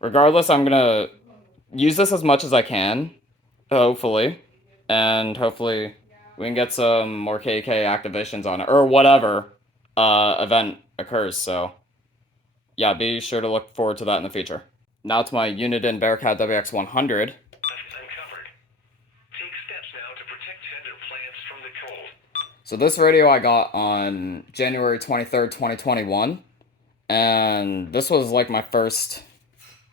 regardless, I'm gonna use this as much as I can, hopefully. And hopefully we can get some more KK activations on it, or whatever event occurs, so yeah, be sure to look forward to that in the future. Now to my Uniden Bearcat WX100. Uncovered. Take steps now to protect tender plants from the cold. So this radio I got on January 23rd, 2021, and this was like my first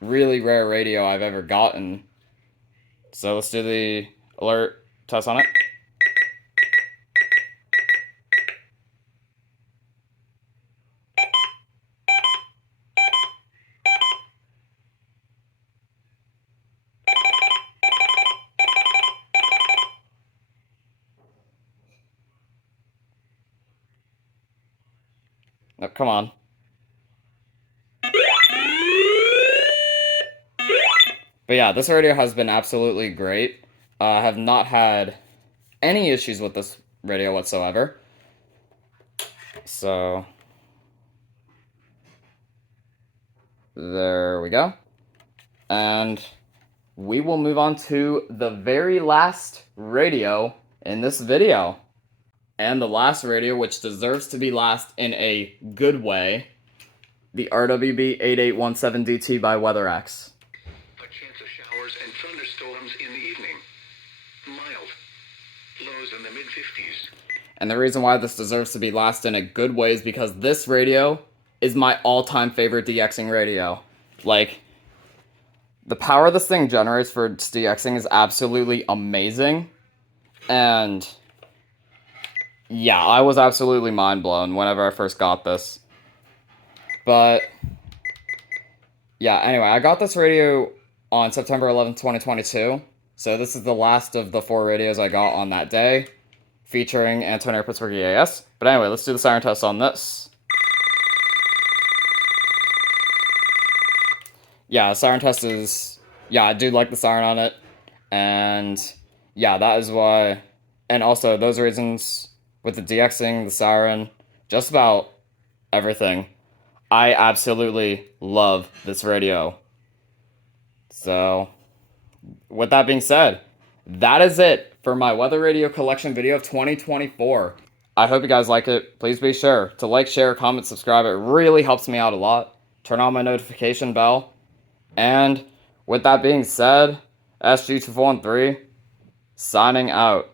really rare radio I've ever gotten. So let's do the alert test on it. Oh, come on. But yeah, this radio has been absolutely great. I have not had any issues with this radio whatsoever. So, there we go. And we will move on to the very last radio in this video. And the last radio, which deserves to be last in a good way, the RWB 8817DT by WeatherX. A chance of showers and thunderstorms in the evening. Mild. Lows in the mid-50s. And the reason why this deserves to be last in a good way is because this radio is my all-time favorite DXing radio. Like, the power this thing generates for its DXing is absolutely amazing. And yeah, I was absolutely mind blown whenever I first got this. But yeah, anyway, I got this radio on September 11th, 2022. So this is the last of the 4 radios I got on that day, featuring Antonio Pittsburgh EAS. But anyway, let's do the siren test on this. Yeah, the siren test is, yeah, I do like the siren on it. And yeah, that is why, and also those reasons with the DXing, the siren, just about everything. I absolutely love this radio. So, with that being said, that is it for my weather radio collection video of 2024. I hope you guys like it. Please be sure to like, share, comment, subscribe. It really helps me out a lot. Turn on my notification bell. And with that being said, SG2413 signing out.